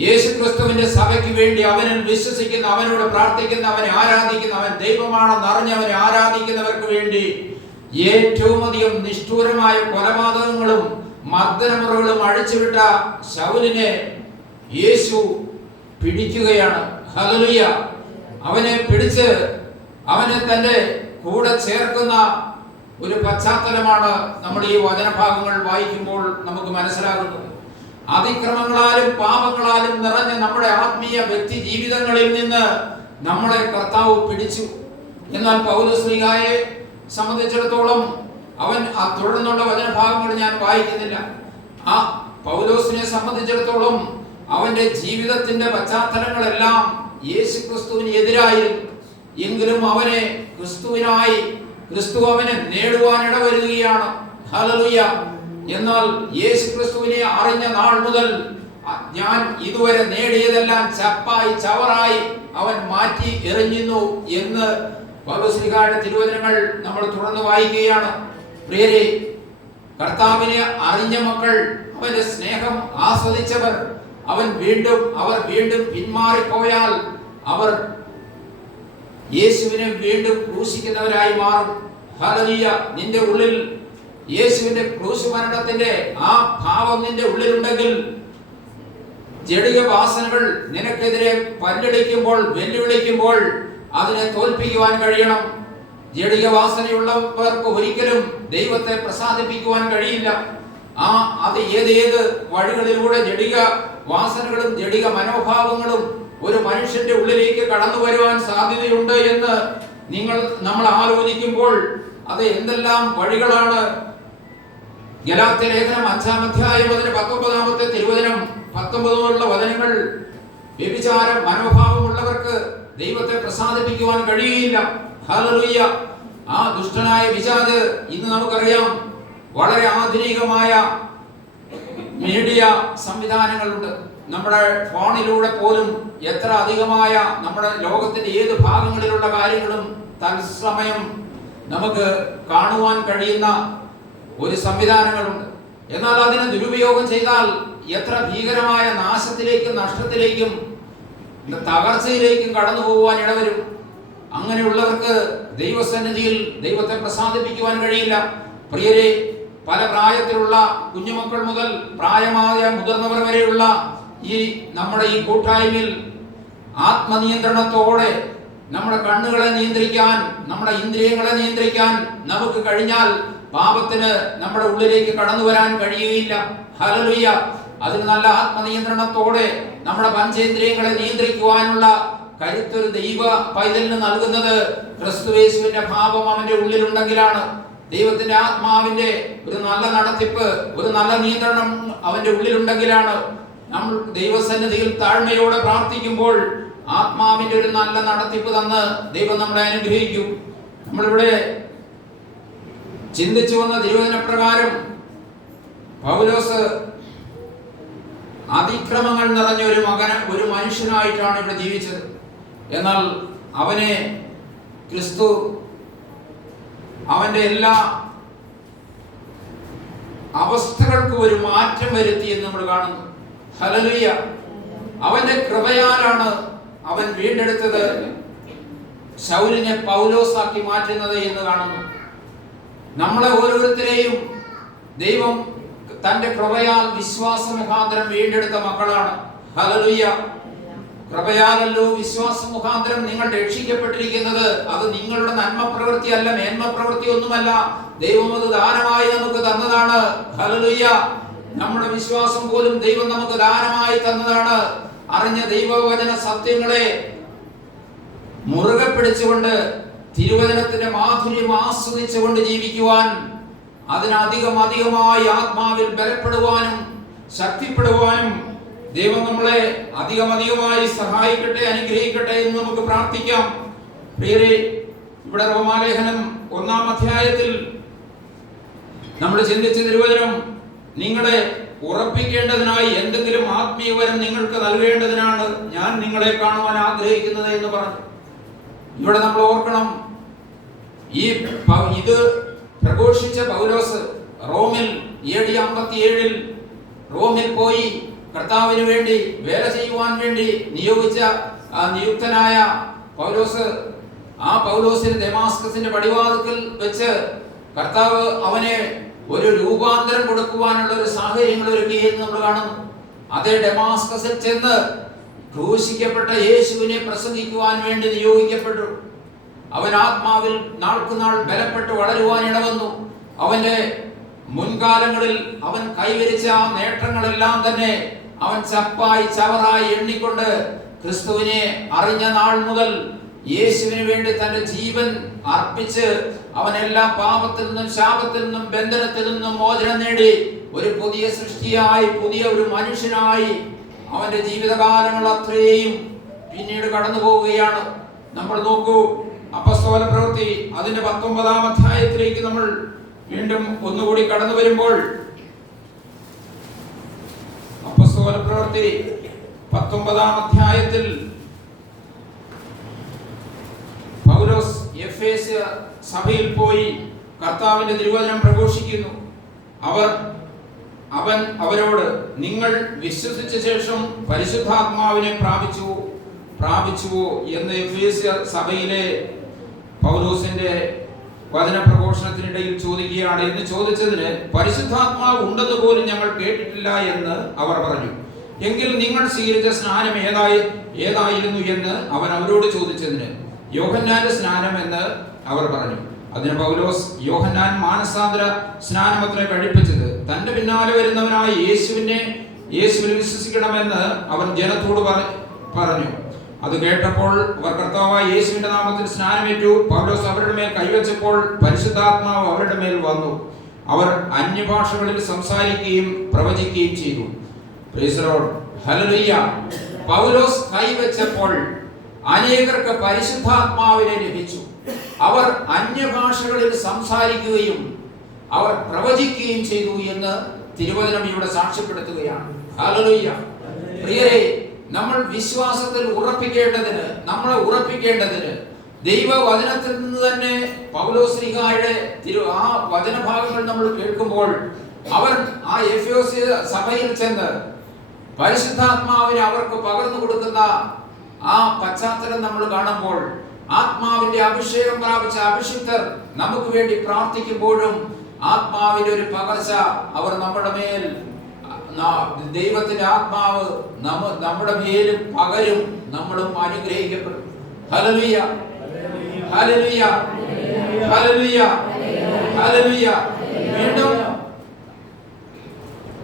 യേശുക്രിസ്തുവിന്റെ സഭയ്ക്ക് വേണ്ടി അവനിൽ വിശ്വസിക്കുന്ന, അവനോട് പ്രാർത്ഥിക്കുന്ന, അവനെ ആരാധിക്കുന്ന, അവൻ ദൈവമാണെന്ന് അറിഞ്ഞ് അവനെ ആരാധിക്കുന്നവർക്ക് വേണ്ടി ഏറ്റവും അധികം നിഷ്ഠൂരമായ കൊലപാതകങ്ങളും മർദ്ദനമുറകളും അഴിച്ചുവിട്ട ശൗലിനെ യേശു പിടിക്കുകയാണ്. ഹല്ലേലൂയ. അവനെ പിടിച്ച് അവനെ തന്റെ കൂടെ ചേർക്കുന്ന ഒരു പശ്ചാത്തലമാണ് നമ്മൾ ഈ വചനഭാഗങ്ങൾ വായിക്കുമ്പോൾ നമുക്ക് മനസ്സിലാകുന്നത്. അതിക്രമങ്ങളാലും പാപങ്ങളാലും നിറഞ്ഞ നമ്മുടെ ആത്മീയ വ്യക്തി ജീവിതങ്ങളിൽ നിന്ന് നമ്മളെ കർത്താവ് പിടിച്ചു. എന്നാൽ പൗലോസ്ലീഹായെ സംബന്ധിച്ചിടത്തോളം അവൻ തുടർന്നുള്ള വചനഭാഗങ്ങൾ ഞാൻ വായിക്കുന്നില്ല. ആ പൗലോസിനെ സംബന്ധിച്ചിടത്തോളം അവന്റെ ജീവിതത്തിന്റെ പശ്ചാത്തലങ്ങളെല്ലാം യേശു ക്രിസ്തുവിന് എതിരായിരുന്നു. എങ്കിലും അവനെ ക്രിസ്തുവിനായി ക്രിസ്തു അവനെ നേടുവാൻ ഇടവരുകയാണ്. ഹല്ലേലൂയ. എന്നാൽ യേശു ക്രിസ്തുവിനെ അറിഞ്ഞ നാൾ മുതൽ ഞാൻ ഇതുവരെ നേടിയതെല്ലാം ചപ്പായി ചവറായി അവൻ മാറ്റി എറിഞ്ഞു എന്ന് പൗലോസ്ലീഹായുടെ തിരുവചനങ്ങൾ നമ്മൾ തുടർന്ന് വായിക്കുകയാണ്. പ്രിയരെ, കർത്താവിനെ അറിഞ്ഞ മക്കൾ, അവന്റെ സ്നേഹം ആസ്വദിച്ചവർ, അവർ വീണ്ടും പിന്മാറിപ്പോയാൽ അവർ യേശുവിനെ വീണ്ടും ക്രൂശിക്കുന്നവരായി മാറും. ഹല്ലേലൂയ. നിന്റെ ഉള്ളിൽ യേശുവിന്റെ ക്രൂശ് മരണത്തിന്റെ ആ ഭാവം നിന്റെ ഉള്ളിലുണ്ടെങ്കിൽ ജഡിക വാസനകൾ നിനക്കെതിരെ പല്ലടിക്കുമ്പോൾ, വെല്ലുവിളിക്കുമ്പോൾ അതിനെ തോൽപ്പിക്കുവാൻ കഴിയണം. ജഡിക വാസനയുള്ളവർക്ക് ഒരിക്കലും ദൈവത്തെ പ്രസാദിപ്പിക്കുവാൻ കഴിയില്ല. അത് ഏതേത് വഴികളിലൂടെ ജഡിക വാസനകളും ജഡിക മനോഭാവങ്ങളും ഒരു മനുഷ്യന്റെ ഉള്ളിലേക്ക് കടന്നു വരുവാൻ സാധ്യതയുണ്ട് എന്ന് നമ്മൾ ആലോചിക്കുമ്പോൾ അത് എന്തെല്ലാം വഴികളാണ്. ഗലാത്യ ലേഖനം 5-ാം അധ്യായം 19-ാമത്തെ തിരുവചനം 19 വചനങ്ങൾ, വ്യഭിചാര മനോഭാവമുള്ളവർക്ക് ദൈവത്തെ പ്രസാദിപ്പിക്കുവാൻ കഴിയില്ല. ഹല്ലേലൂയ. ആ ദുഷ്ടനായ പിശാച് ഇന്ന് നമുക്കറിയാം, വളരെ ആധുനികമായ മീഡിയ സംവിധാനങ്ങളുണ്ട്. നമ്മുടെ ഫോണിലൂടെ പോലും എത്ര അധികമായ നമ്മുടെ ലോകത്തിന്റെ ഏത് ഭാഗങ്ങളിലുള്ള കാര്യങ്ങളും തത്സമയം നമുക്ക് കാണുവാൻ കഴിയുന്ന ഒരു സംവിധാനങ്ങളുണ്ട്. എന്നാൽ അതിനെ ദുരുപയോഗം ചെയ്താൽ എത്ര ഭീകരമായ നാശത്തിലേക്കും നഷ്ടത്തിലേക്കും തകർച്ചയിലേക്കും കടന്നു പോകുവാൻ ഇടവരും. അങ്ങനെയുള്ളവർക്ക് ദൈവസന്നിധിയിൽ ദൈവത്തെ പ്രസാദിപ്പിക്കുവാൻ കഴിയില്ല. പ്രിയരെ, പല പ്രായത്തിലുള്ള കുഞ്ഞുമക്കൾ മുതൽ പ്രായമായ മുതിർന്നവർ വരെയുള്ള നമ്മുടെ ഈ കൂട്ടായ്മയിൽ ആത്മനിയന്ത്രണത്തോടെ നമ്മുടെ കണ്ണുകളെ നിയന്ത്രിക്കാൻ, നമ്മുടെ ഇന്ദ്രിയങ്ങളെ നിയന്ത്രിക്കാൻ നമുക്ക് കഴിഞ്ഞാൽ പാപത്തിന് നമ്മുടെ ഉള്ളിലേക്ക് കടന്നു വരാൻ കഴിയുകയില്ല. ഹല്ലേലൂയ. അതിന് നല്ല ആത്മനിയന്ത്രണത്തോടെ നമ്മുടെ പഞ്ചേന്ദ്രിയങ്ങളെ നിയന്ത്രിക്കുവാനുള്ള കരുത്തൊരു ദൈവ പൈതലിന് നൽകുന്നത് ക്രിസ്തുയേശുവിന്റെ ഭാവം അവന്റെ ഉള്ളിലുണ്ടെങ്കിലാണ്. ദൈവത്തിന്റെ ആത്മാവിന്റെ ഒരു നല്ല നടത്തിപ്പ്, ഒരു നല്ല നിയന്ത്രണം അവന്റെ ഉള്ളിലുണ്ടെങ്കിലാണ്. നമ്മൾ ദൈവസന്നിധിയിൽ താഴ്മയോടെ പ്രാർത്ഥിക്കുമ്പോൾ ആത്മാവിന്റെ ഒരു നല്ല നടത്തിപ്പ് തന്ന് ദൈവം നമ്മളെ അനുഗ്രഹിക്കും. നമ്മളിവിടെ ചിന്തിച്ചു വന്ന തിരുവചന പ്രകാരം പൗലോസ് അതിക്രമങ്ങൾ നിറഞ്ഞ ഒരു മനുഷ്യനായിട്ടാണ് ഇവിടെ ജീവിച്ചത്. എന്നാൽ അവനെ ക്രിസ്തു അവന്റെ എല്ലാ അവസ്ഥകൾക്കും ഒരു മാറ്റം വരുത്തി എന്ന് നമ്മൾ കാണുന്നു. ഹല്ലേലൂയ. അവന്റെ കൃപയാലാണ് അവൻ വീണ്ടെടുത്തത്, ശൗലിനെ പൗലോസാക്കി മാറ്റുന്നത് എന്ന് കാണുന്നു. നമ്മളെ ഓരോരുത്തരെയും ദൈവം തന്റെ കൃപയാൽ വിശ്വാസ മുഖാന്തരം വീണ്ടെടുത്ത മക്കളാണ്. ഹല്ലേലൂയ. കൃപയാലല്ലോ വിശ്വാസ മുഖാന്തരം നിങ്ങൾ രക്ഷിക്കപ്പെട്ടിരിക്കുന്നത്. അത് നിങ്ങളുടെ നന്മ പ്രവൃത്തി അല്ല, മേന്മ പ്രവൃത്തി ഒന്നുമല്ല. ദൈവം അത് ദാനമായി നമുക്ക് തന്നതാണ്. ഹല്ലേലൂയ. നമ്മുടെ വിശ്വാസം പോലും ദൈവം നമുക്ക് ദാനമായി തന്നതാണ്. അറിഞ്ഞ ദൈവവചന സത്യങ്ങളെ മുറുകെ പിടിച്ചുകൊണ്ട് തിരുവചനത്തിന്റെ മാധുര്യം ആസ്വദിച്ചുകൊണ്ട് ജീവിക്കുവാൻ, അതിനധികമായി ആത്മാവിൽ ബലപ്പെടുവാനും ശക്തിപ്പെടുവാനും ദൈവം നമ്മളെ അധികമായി സഹായിക്കട്ടെ, അനുഗ്രഹിക്കട്ടെ എന്ന് നമുക്ക് പ്രാർത്ഥിക്കാം. പ്രിയരെ, ഇവിടെ റോമാലേഖനം 1-ാം അധ്യായത്തിൽ നമ്മൾ ചിന്തിച്ച തിരുവചനം, നിങ്ങളെ ഉറപ്പിക്കേണ്ടതിനായി എന്തെങ്കിലും ആത്മീയവരം നിങ്ങൾക്ക് നൽകേണ്ടതിനാണ് ഞാൻ നിങ്ങളെ കാണുവാൻ ആഗ്രഹിക്കുന്നത് എന്ന് പറഞ്ഞു. ഇവിടെ നമ്മൾ ഓർക്കണം, ഇത് പ്രഘോഷിച്ച പൗലോസ് റോമിൽ AD 57 റോമിൽ പോയി കർത്താവിന് വേണ്ടി വേല ചെയ്യുവാൻ വേണ്ടി നിയുക്തനായ പൗലോസ്, ആ പൗലോസിന് ദമാസ്കസിന്റെ പടിവാതിൽക്കൽ വെച്ച് കർത്താവ് അവനെ ഒരു രൂപാന്തരം കൊടുക്കുവാനുള്ള ഒരു സാഹചര്യങ്ങൾ ഒരുക്കിയെന്ന് നമ്മൾ കാണുന്നു. അതേ ഡമാസ്കസിൽ ചെന്ന് ക്രൂശിക്കപ്പെട്ട യേശുവിനെ പ്രസംഗിക്കുവാൻ വേണ്ടി നിയോഗിക്കപ്പെട്ടു. അവൻ ആത്മാവിൽ നാൾക്കുനാൾ ബലപ്പെട്ട് വളരുവാൻ ഇടവന്നു. അവന്റെ മുൻകാലങ്ങളിൽ അവൻ കൈവരിച്ച ആ നേട്ടങ്ങളെല്ലാം തന്നെ അവൻ ചപ്പായി ചവറായി എണ്ണിക്കൊണ്ട് ക്രിസ്തുവിനെ അറിഞ്ഞ നാൾ മുതൽ യേശുവിന് വേണ്ടി തന്റെ ജീവൻ അർപ്പിച്ച് അവൻ എല്ലാ പാപത്തിൽ നിന്നും ശാപത്തിൽ നിന്നും ബന്ധനത്തിൽ നിന്നും മോചനം നേടി ഒരു പുതിയ സൃഷ്ടിയായി, പുതിയ ഒരു മനുഷ്യനായി അവന്റെ ജീവിതകാലങ്ങൾ അത്രയും പിന്നീട് കടന്നു പോവുകയാണ്. നമ്മൾ നോക്കൂ, അപ്പോസ്തല പ്രവൃത്തി അതിന്റെ 19-ാം അധ്യായത്തിലേക്ക് നമ്മൾ വീണ്ടും ഒന്നുകൂടി കടന്നു വരുമ്പോൾ, അപ്പോസ്തല പ്രവൃത്തി 19-ാം അധ്യായത്തിൽ പൗലോസ് എഫേസ്യ സഭയിൽ പോയി കർത്താവിന്റെ തിരുവചനം പ്രഘോഷിക്കുന്നു. അവൻ അവരോട്, നിങ്ങൾ വിശ്വസിച്ച ശേഷം പരിശുദ്ധാത്മാവിനെ പ്രാപിച്ചുവോ എന്ന് എഫേസ്യ സഭയിലെ പൗലോസിന്റെ വചന പ്രഘോഷണത്തിനിടയിൽ ചോദിക്കുകയാണ്. എന്ന് ചോദിച്ചതിന്, പരിശുദ്ധാത്മാവ് ഉണ്ടെന്ന് പോലും ഞങ്ങൾ കേട്ടിട്ടില്ല എന്ന് അവർ പറഞ്ഞു. എങ്കിൽ നിങ്ങൾ സ്വീകരിച്ച സ്നാനം ഏതായിരുന്നു എന്ന് അവൻ അവരോട് ചോദിച്ചതിന്, യോഹന്നാന്റെ സ്നാനം എന്ന് അവർ പറഞ്ഞു. അതിന് പൗലോസ്, യോഹന്നാൻ മാനസാന്തര സ്നാനമത്രേ കഴിപ്പിച്ചത്. തന്റെ പിന്നാലെ വരുന്നവനായ യേശുവിൽ വിശ്വസിക്കണമെന്ന് അവൻ ജനത്തോട് പറഞ്ഞു. അത് കേട്ടപ്പോൾ അവർ കർത്താവായ യേശുവിന്റെ നാമത്തിൽ സ്നാനമേറ്റു. പൗലോസ് അവരുടെ മേൽ കൈവച്ചപ്പോൾ പരിശുദ്ധാത്മാവ് അവരുടെ മേൽ വന്നു. അവർ അന്യഭാഷകളിൽ സംസാരിക്കുകയും പ്രവചിക്കുകയും ചെയ്തു. പ്രൈസ് ദി ലോർഡ്, ഹല്ലേലൂയ. പൗലോസ് കൈവച്ചപ്പോൾ അനേകർക്ക് പരിശുദ്ധാത്മാവിനെ ലഭിച്ചു. അവർ അന്യഭാഷകളിൽ സംസാരിക്കുകയും അവർ പ്രവചിക്കുകയും ചെയ്തു എന്ന് തിരുവചനം ഇവിടെ സാക്ഷ്യപ്പെടുത്തുകയാണ്. ഹല്ലേലൂയ. പ്രിയരേ, നമ്മൾ വിശ്വാസത്തിൽ നമ്മളെ ഉറപ്പിക്കേണ്ടതിന് ദൈവവചനത്തിൽ നിന്ന് തന്നെ പൗലോസ്ലീഹായുടെ ആ വചനഭാഗങ്ങൾ നമ്മൾ കേൾക്കുമ്പോൾ അവർ ആ എഫേസ്യ സഭയിൽ ചെന്ന് പരിശുദ്ധാത്മാവിനെ അവർക്ക് പകർന്നു കൊടുക്കുന്ന ആ പശ്ചാത്തലം നമ്മൾ കാണുമ്പോൾ, ആത്മാവിന്റെ അഭിഷേകം പ്രാപിച്ച അഭിഷിക്തർ നമുക്ക് വേണ്ടി പ്രാർത്ഥിക്കുമ്പോഴും ആത്മാവിന്റെ ഒരു പകർച്ച അവർ നമ്മുടെ മേൽ, ദൈവത്തിന്റെ ആത്മാവ് നമ്മുടെ മേലും പകരും, നമ്മളും അനുഗ്രഹിക്കപ്പെടും. ഹല്ലേലൂയ, ഹല്ലേലൂയ, ഹല്ലേലൂയ, ഹല്ലേലൂയ. വീണ്ടും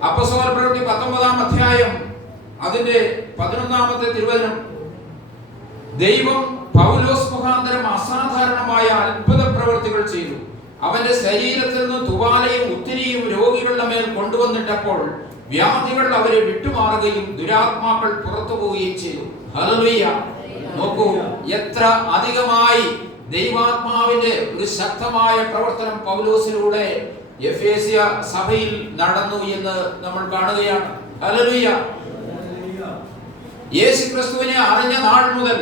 അപ്പോസ്തല പ്രവൃത്തി 19-ാം അധ്യായം അതിന്റെ 11-ാമത്തെ തിരുവചനം, ദൈവം പൗലോസ് മുഖാന്തരം അസാധാരണമായ അത്ഭുത പ്രവൃത്തികൾ ചെയ്തു. അവന്റെ ശരീരത്തിൽ നിന്ന് തുവാലയും ഉത്തിരിയും രോഗികളുടെ മേൽ കൊണ്ടുവന്നിട്ടപ്പോൾ വ്യാധികൾ അവരെ വിട്ടുമാറുകയും ദുരാത്മാക്കൾ പുറത്തു പോവുകയും ചെയ്തു. ഹല്ലേലൂയ. നോക്കൂ, എത്ര അധികമായി ദൈവാത്മാവിന്റെ ഒരു ശക്തമായ പ്രവർത്തനം പൗലോസിലൂടെ എഫേസ്യ സഭയിൽ നടന്നു എന്ന് നമ്മൾ കാണുകയാണ്. ഹല്ലേലൂയ. യേശുക്രിസ്തുവിനെ അറിഞ്ഞ നാൾ മുതൽ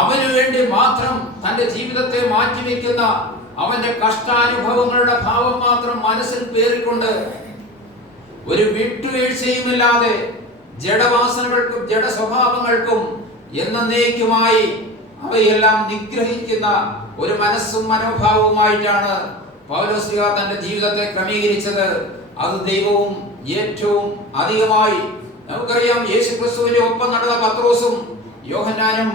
അവനു വേണ്ടി മാത്രം തന്റെ ജീവിതത്തെ മാറ്റിവെക്കുന്ന, അവന്റെ കഷ്ടാനുഭവങ്ങളുടെ ഭാവം മാത്രം മനസ്സിൽ പേറിക്കൊണ്ട് ഒരു വിട്ടുവീഴ്ചയുമില്ലാതെ ജഡവാസനകൾക്കും ജഡ സ്വഭാവങ്ങൾക്കും എന്നേക്കുമായി അവയെല്ലാം നിഗ്രഹിക്കുന്ന ഒരു മനസ്സും മനോഭാവവുമായിട്ടാണ് പൗലോസ് തന്റെ ജീവിതത്തെ ക്രമീകരിച്ചത്. അത് ദൈവവും ഏറ്റവും അധികമായി നമുക്കറിയാം. യേശുക്രിസ്തുവിന്റെ ഒപ്പം നടന്ന പത്രോസും യോഹന്നാനും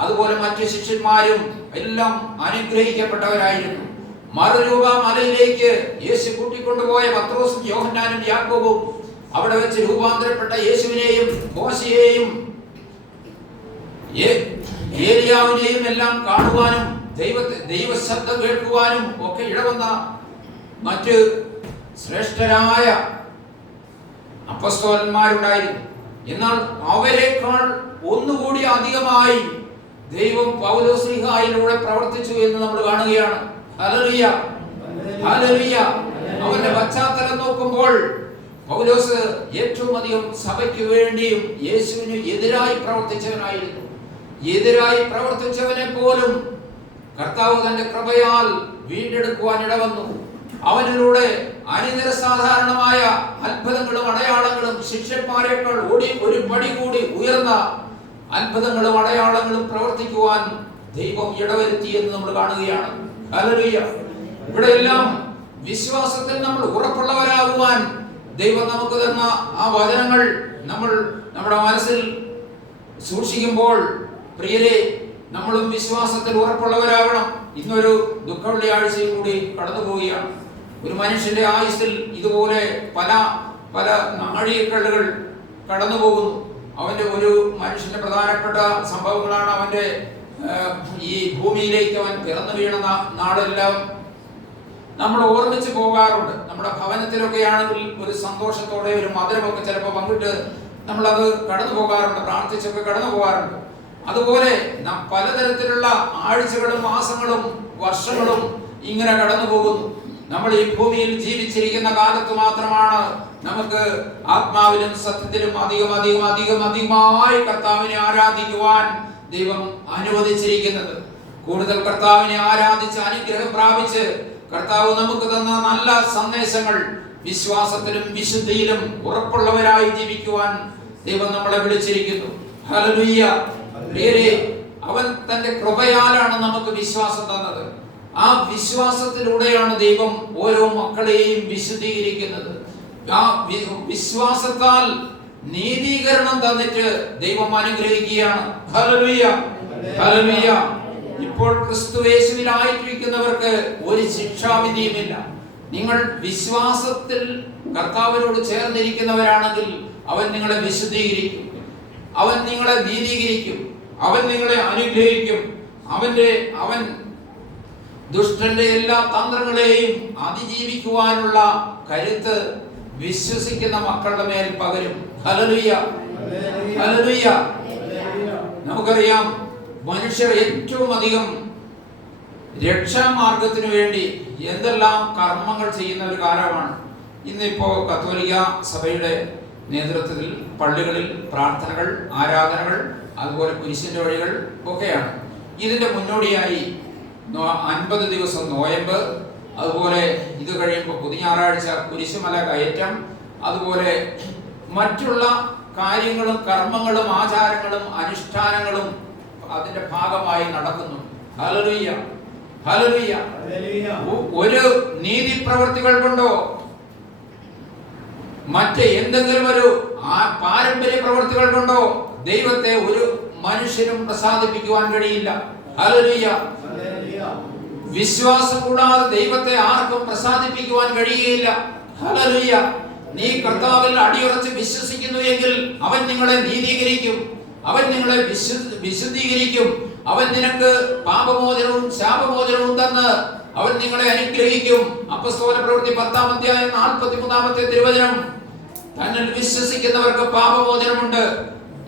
അതുപോലെ മറ്റു ശിഷ്യന്മാരും എല്ലാം അനുഗ്രഹിക്കപ്പെട്ടവരായിരുന്നു. മറുരൂപ മലയിലേക്ക് യേശു കൂട്ടിക്കൊണ്ടുപോയ പത്രോസും യോഹന്നാനും യാക്കോബും അവിടെ വെച്ച് രൂപാന്തരപ്പെട്ട യേശുവിനെയും മോശയെയും ഏലിയാവിനെയും എല്ലാം കാണുവാനും ദൈവശബ്ദം കേൾക്കുവാനും ഒക്കെ ഇടവന്ന മറ്റ് ശ്രേഷ്ഠരായ അപ്പോസ്തലന്മാരുണ്ടായിരുന്നു. എന്നാൽ അവരെക്കാൾ ഒന്നുകൂടി അധികമായി ദൈവം പൗലോസ്ലീഹായിലൂടെ പ്രവർത്തിച്ചു എന്ന് നമ്മൾ കാണുകയാണ്. Hallelujah, hallelujah. അവന്റെ പശ്ചാത്തലം നോക്കുമ്പോൾ പൗലോസ് ഏറ്റവും അധികം സഭയ്ക്ക് വേണ്ടിയും യേശുവിന് എതിരായി പ്രവർത്തിച്ചവനായിരുന്നു. എതിരായി പ്രവർത്തിച്ചവനെ പോലും കർത്താവ് തന്റെ കൃപയാൽ വീണ്ടെടുക്കുവാൻ ഇടവന്നു. അവനിലൂടെ അനിതരസാധാരണമായ അത്ഭുതങ്ങളും അടയാളങ്ങളും ശിഷ്യന്മാരെക്കാൾ ഒരു പടി കൂടി ഉയർന്ന അത്ഭുതങ്ങളും അടയാളങ്ങളും പ്രവർത്തിക്കുവാൻ ദൈവം ഇടവരുത്തി എന്ന് നമ്മൾ കാണുകയാണ്. ഹല്ലേലൂയ. ഇവിടെയെല്ലാം വിശ്വാസത്തിൽ നമ്മൾ ഉറപ്പുള്ളവരാകുവാൻ ദൈവം നമുക്ക് തന്ന ആ വചനങ്ങൾ നമ്മൾ നമ്മുടെ മനസ്സിൽ സൂക്ഷിക്കുമ്പോൾ, പ്രിയരെ, നമ്മളും വിശ്വാസത്തിൽ ഉറപ്പുള്ളവരാകണം. ഇന്നൊരു ദുഃഖ വെള്ളിയാഴ്ചയും കൂടി കടന്നു പോവുകയാണ്. ഒരു മനുഷ്യന്റെ ആയുസ്സിൽ ഇതുപോലെ പല പല നാഴികക്കല്ലുകൾ കടന്നു പോകുന്നു. അവന്റെ ഒരു മനുഷ്യന്റെ പ്രധാനപ്പെട്ട സംഭവങ്ങളാണ് അവന്റെ ഈ ഭൂമിയിലേക്ക് അവൻ പിറന്നു വീണ നാടെല്ലാം നമ്മൾ ഓർമ്മിച്ച് പോകാറുണ്ട്. നമ്മുടെ ഭവനത്തിലൊക്കെ ആണെങ്കിൽ ഒരു സന്തോഷത്തോടെ ഒരു മധുരമൊക്കെ ചിലപ്പോൾ പങ്കിട്ട് നമ്മളത് കടന്നു പോകാറുണ്ട്, പ്രാർത്ഥിച്ചൊക്കെ കടന്നു പോകാറുണ്ട്. അതുപോലെ പലതരത്തിലുള്ള ആഴ്ചകളും മാസങ്ങളും വർഷങ്ങളും ഇങ്ങനെ കടന്നു പോകുന്നു. നമ്മൾ ഈ ഭൂമിയിൽ ജീവിച്ചിരിക്കുന്ന കാലത്ത് മാത്രമാണ് നമുക്ക് ആത്മാവിലും സത്യത്തിലും അധികമായി കർത്താവിനെ ആരാധിക്കുവാൻ ദൈവം അനുവദിച്ചിരിക്കുന്നത്. കൂടുതൽ കർത്താവിനെ ആരാധിച്ച് അനുഗ്രഹം പ്രാപിച്ച് കർത്താവ് നമുക്ക് തന്ന നല്ല സന്ദേശങ്ങൾ വിശ്വാസത്തിലും വിശുദ്ധിയിലും ഉറപ്പുള്ളവരായി ജീവിക്കുവാൻ ദൈവം നമ്മളെ വിളിച്ചിരിക്കുന്നു. ഹല്ലേലൂയ. അവൻ തന്റെ കൃപയാലാണ് നമുക്ക് വിശ്വാസം തന്നത്. ആ വിശ്വാസത്തിലൂടെയാണ് ദൈവം ഓരോ മക്കളെയും വിശുദ്ധീകരിക്കുന്നത്. ആ വിശ്വാസത്താൽ നീതീകരണം തന്നിട്ട് ദൈവം അനുഗ്രഹിക്കുകയാണ്. Hallelujah, hallelujah. ഇപ്പോൾ ക്രിസ്തുയേശുവിലായിരിക്കുന്നവർക്ക് ഒരു ശിക്ഷാവിധിയുമില്ല. നിങ്ങൾ വിശ്വാസത്തിൽ കർത്താവിനോട് ചേർന്നിരിക്കുന്നവരാണെങ്കിൽ അവൻ നിങ്ങളെ വിശുദ്ധീകരിക്കും, അവൻ നിങ്ങളെ നീതീകരിക്കും, അവൻ നിങ്ങളെ അനുഗ്രഹിക്കും. അവൻ ദുഷ്ടന്റെ എല്ലാ തന്ത്രങ്ങളെയും അതിജീവിക്കുവാനുള്ള കരുത്ത് വിശ്വസിക്കുന്ന മക്കളുടെ മേൽ പകരും. Hallelujah, hallelujah. നമുക്കറിയാം, മനുഷ്യർ ഏറ്റവും അധികം രക്ഷാമാർഗത്തിനു വേണ്ടി എന്തെല്ലാം കർമ്മങ്ങൾ ചെയ്യുന്ന ഒരു കാലമാണ്. ഇന്നിപ്പോ കത്തോലിക്ക സഭയുടെ നേതൃത്വത്തിൽ പള്ളികളിൽ പ്രാർത്ഥനകൾ, ആരാധനകൾ, അതുപോലെ കുരിശിന്റെ വഴികൾ ഒക്കെയാണ്. ഇതിന്റെ മുന്നോടിയായി 50 ദിവസം നോയമ്പ്, അതുപോലെ ഇത് കഴിയുമ്പോൾ പുതിയ-ഞായറാഴ്ച കുരിശുമല കയറ്റം, അതുപോലെ മറ്റുള്ള കാര്യങ്ങളും കർമ്മങ്ങളും ആചാരങ്ങളും അനുഷ്ഠാനങ്ങളും അതിന്റെ ഭാഗമായി നടക്കുന്നു. Hallelujah, hallelujah. ഒരു നീതി പ്രവർത്തികൾ കൊണ്ടോ മറ്റ് എന്തെങ്കിലും ഒരു പാരമ്പര്യ പ്രവർത്തികൾ കൊണ്ടോ ദൈവത്തെ ഒരു മനുഷ്യനും പ്രസാദിപ്പിക്കുവാൻ കഴിയില്ല. ഹല്ലേലൂയ. വിശ്വാസം കൂടാതെ ദൈവത്തെ ആർക്കും പ്രസാദിപ്പിക്കുവാൻ കഴിയുകയില്ല. ഹല്ലേലൂയ. നീ കർത്താവിൽ അടിയുറച്ച് വിശ്വസിക്കുന്നു എങ്കിൽ അവൻ നിങ്ങളെ നീതീകരിക്കും, അവൻ നിങ്ങളെ വിശുദ്ധീകരിക്കും. അവൻ നിനക്ക് പാപമോചനവും ശാപമോചനവും തന്ന് അവൻ നിങ്ങളെ അനുഗ്രഹിക്കും. അപ്പോസ്തല പ്രവൃത്തി 10-ാം അധ്യായം 43-ാമത്തെ തിരുവചനം. തന്നിൽ വിശ്വസിക്കുന്നവർക്ക് പാപമോചനമുണ്ട്.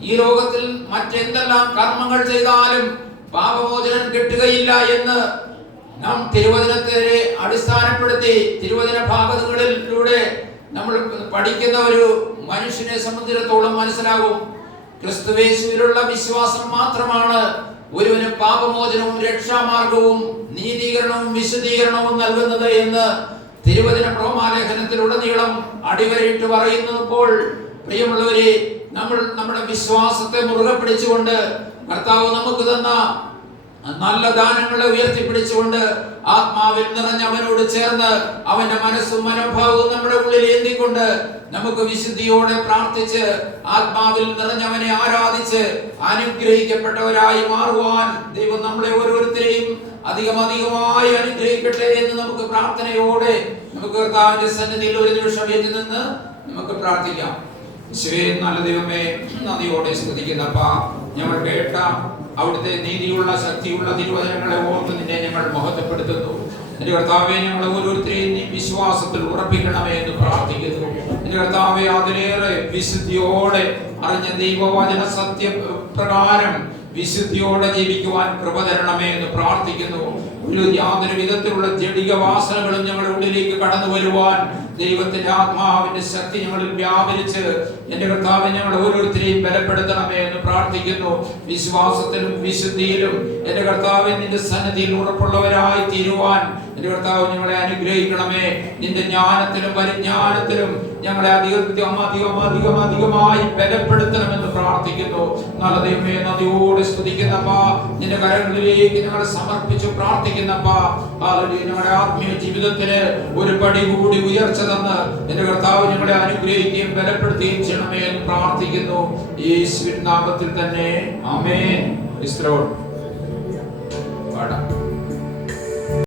ഈ ലോകത്തിൽ മറ്റെന്തെല്ലാം കർമ്മങ്ങൾ ചെയ്താലും പാപമോചനം കിട്ടുകയില്ല എന്ന് നാം തിരുവചനത്തെ അടിസ്ഥാനപ്പെടുത്തി തിരുവചന ഭാഗങ്ങളിലൂടെ നമ്മൾ പഠിക്കുന്ന ഒരു മനുഷ്യനെ സംബന്ധിച്ചിടത്തോളം മനസ്സിലാകും, ക്രിസ്തുയേശുവിലുള്ള വിശ്വാസം മാത്രമാണ് ഒരുവന് പാപമോചനവും രക്ഷാമാർഗവും നീതീകരണവും വിശുദ്ധീകരണവും നൽകുന്നത് എന്ന് തിരുവചന റോമാലേഖനത്തിലുടനീളം അടിവരയിട്ട് പറയുന്നപ്പോൾ, പ്രിയമുള്ളവരെ, നമ്മൾ നമ്മുടെ വിശ്വാസത്തെ മുറുകെ പിടിച്ചുകൊണ്ട് കർത്താവ് നമുക്ക് തന്ന നല്ല ദാനങ്ങളെ ഉയർത്തിപ്പിടിച്ചുകൊണ്ട് ആത്മാവിൽ നിറഞ്ഞ അവനോട് ചേർന്ന് അവന്റെ മനസ്സും മനോഭാവവും നമ്മുടെ ഉള്ളിൽ ഏന്തിക്കൊണ്ട് നമുക്ക് വിശുദ്ധിയോടെ പ്രാർത്ഥിച്ച് ആത്മാവിൽ നിറഞ്ഞവനെ ആരാധിച്ച് അനുഗ്രഹിക്കപ്പെട്ടവരായി മാറുവാൻ ദൈവം നമ്മളെ ഓരോരുത്തരെയും അധികമായി അനുഗ്രഹിക്കട്ടെ എന്ന് നമുക്ക് പ്രാർത്ഥനയോടെ നമുക്ക് കർത്താവിന്റെ സന്നിധിയിൽ ഒരു നിമിഷം എത്തി നിന്ന് നമുക്ക് പ്രാർത്ഥിക്കാം. യേശുവേ, നല്ല ദൈവമേ, നന്ദിയോടെ സ്തുതിക്കുന്നപ്പാ, ഞങ്ങൾ കേട്ട അവിടുത്തെ നീതിയുള്ള ശക്തിയുള്ള തിരുവചനങ്ങളെ ഓർത്ത് നിന്നെ ഞങ്ങൾ മഹത്വപ്പെടുത്തുന്നു. എന്റെ കർത്താവെ, ഞങ്ങൾ ഓരോരുത്തരെയും നീ വിശ്വാസത്തിൽ ഉറപ്പിക്കണമേ എന്ന് പ്രാർത്ഥിക്കുന്നു. എന്റെ കർത്താവെ, അതിലേറെ വിശുദ്ധിയോടെ അറിഞ്ഞ ദൈവവചന സത്യപ്രകാരം വിശുദ്ധിയോടെ ജീവിക്കുവാൻ കൃപ തരണമേ എന്ന് പ്രാർത്ഥിക്കുന്നു. യാതൊരു വിധത്തിലുള്ള ജഡിക വാസനകളും ഞങ്ങളുടെ ഉള്ളിലേക്ക് കടന്നു വരുവാൻ ദൈവത്തിന്റെ ആത്മാവിന്റെ ശക്തി ഞങ്ങളിൽ വ്യാപരിച്ച് എന്റെ കർത്താവ് ഞങ്ങൾ ഓരോരുത്തരെയും ബലപ്പെടുത്തണമേ എന്ന് പ്രാർത്ഥിക്കുന്നു. വിശ്വാസത്തിലും വിശുദ്ധിയിലും എന്റെ കർത്താവ് നിന്റെ സന്നിധിയിൽ ഉറപ്പുള്ളവരായി തീരുവാൻ എന്റെ കർത്താവ് ഞങ്ങളെ അനുഗ്രഹിക്കണമേ. നിന്റെ ജ്ഞാനത്തിലും പരിജ്ഞാനത്തിലും ഞങ്ങളെ അധികമായി ബലപ്പെടുത്തണമെന്ന് പ്രാർത്ഥിക്കുന്നു. നല്ല ദൈവമേ, നദിയോടെ സ്തുതിക്കുന്നപ്പാ, നിന്റെ കരങ്ങളിലേക്ക് ഞങ്ങളെ സമർപ്പിച്ചു പ്രാർത്ഥിക്കുന്നപ്പാ. ഞങ്ങളുടെ ആത്മീയ ജീവിതത്തിന് ഒരു പടി കൂടി ഉയർച്ച തന്ന് എന്റെ കർത്താവ് ഞങ്ങളെ അനുഗ്രഹിക്കുകയും ബലപ്പെടുത്തുകയും ചെയ്യണമേ എന്ന് പ്രാർത്ഥിക്കുന്നു. യേശുവിൻ നാമത്തിൽ തന്നെ ആമേൻ. പാടാം.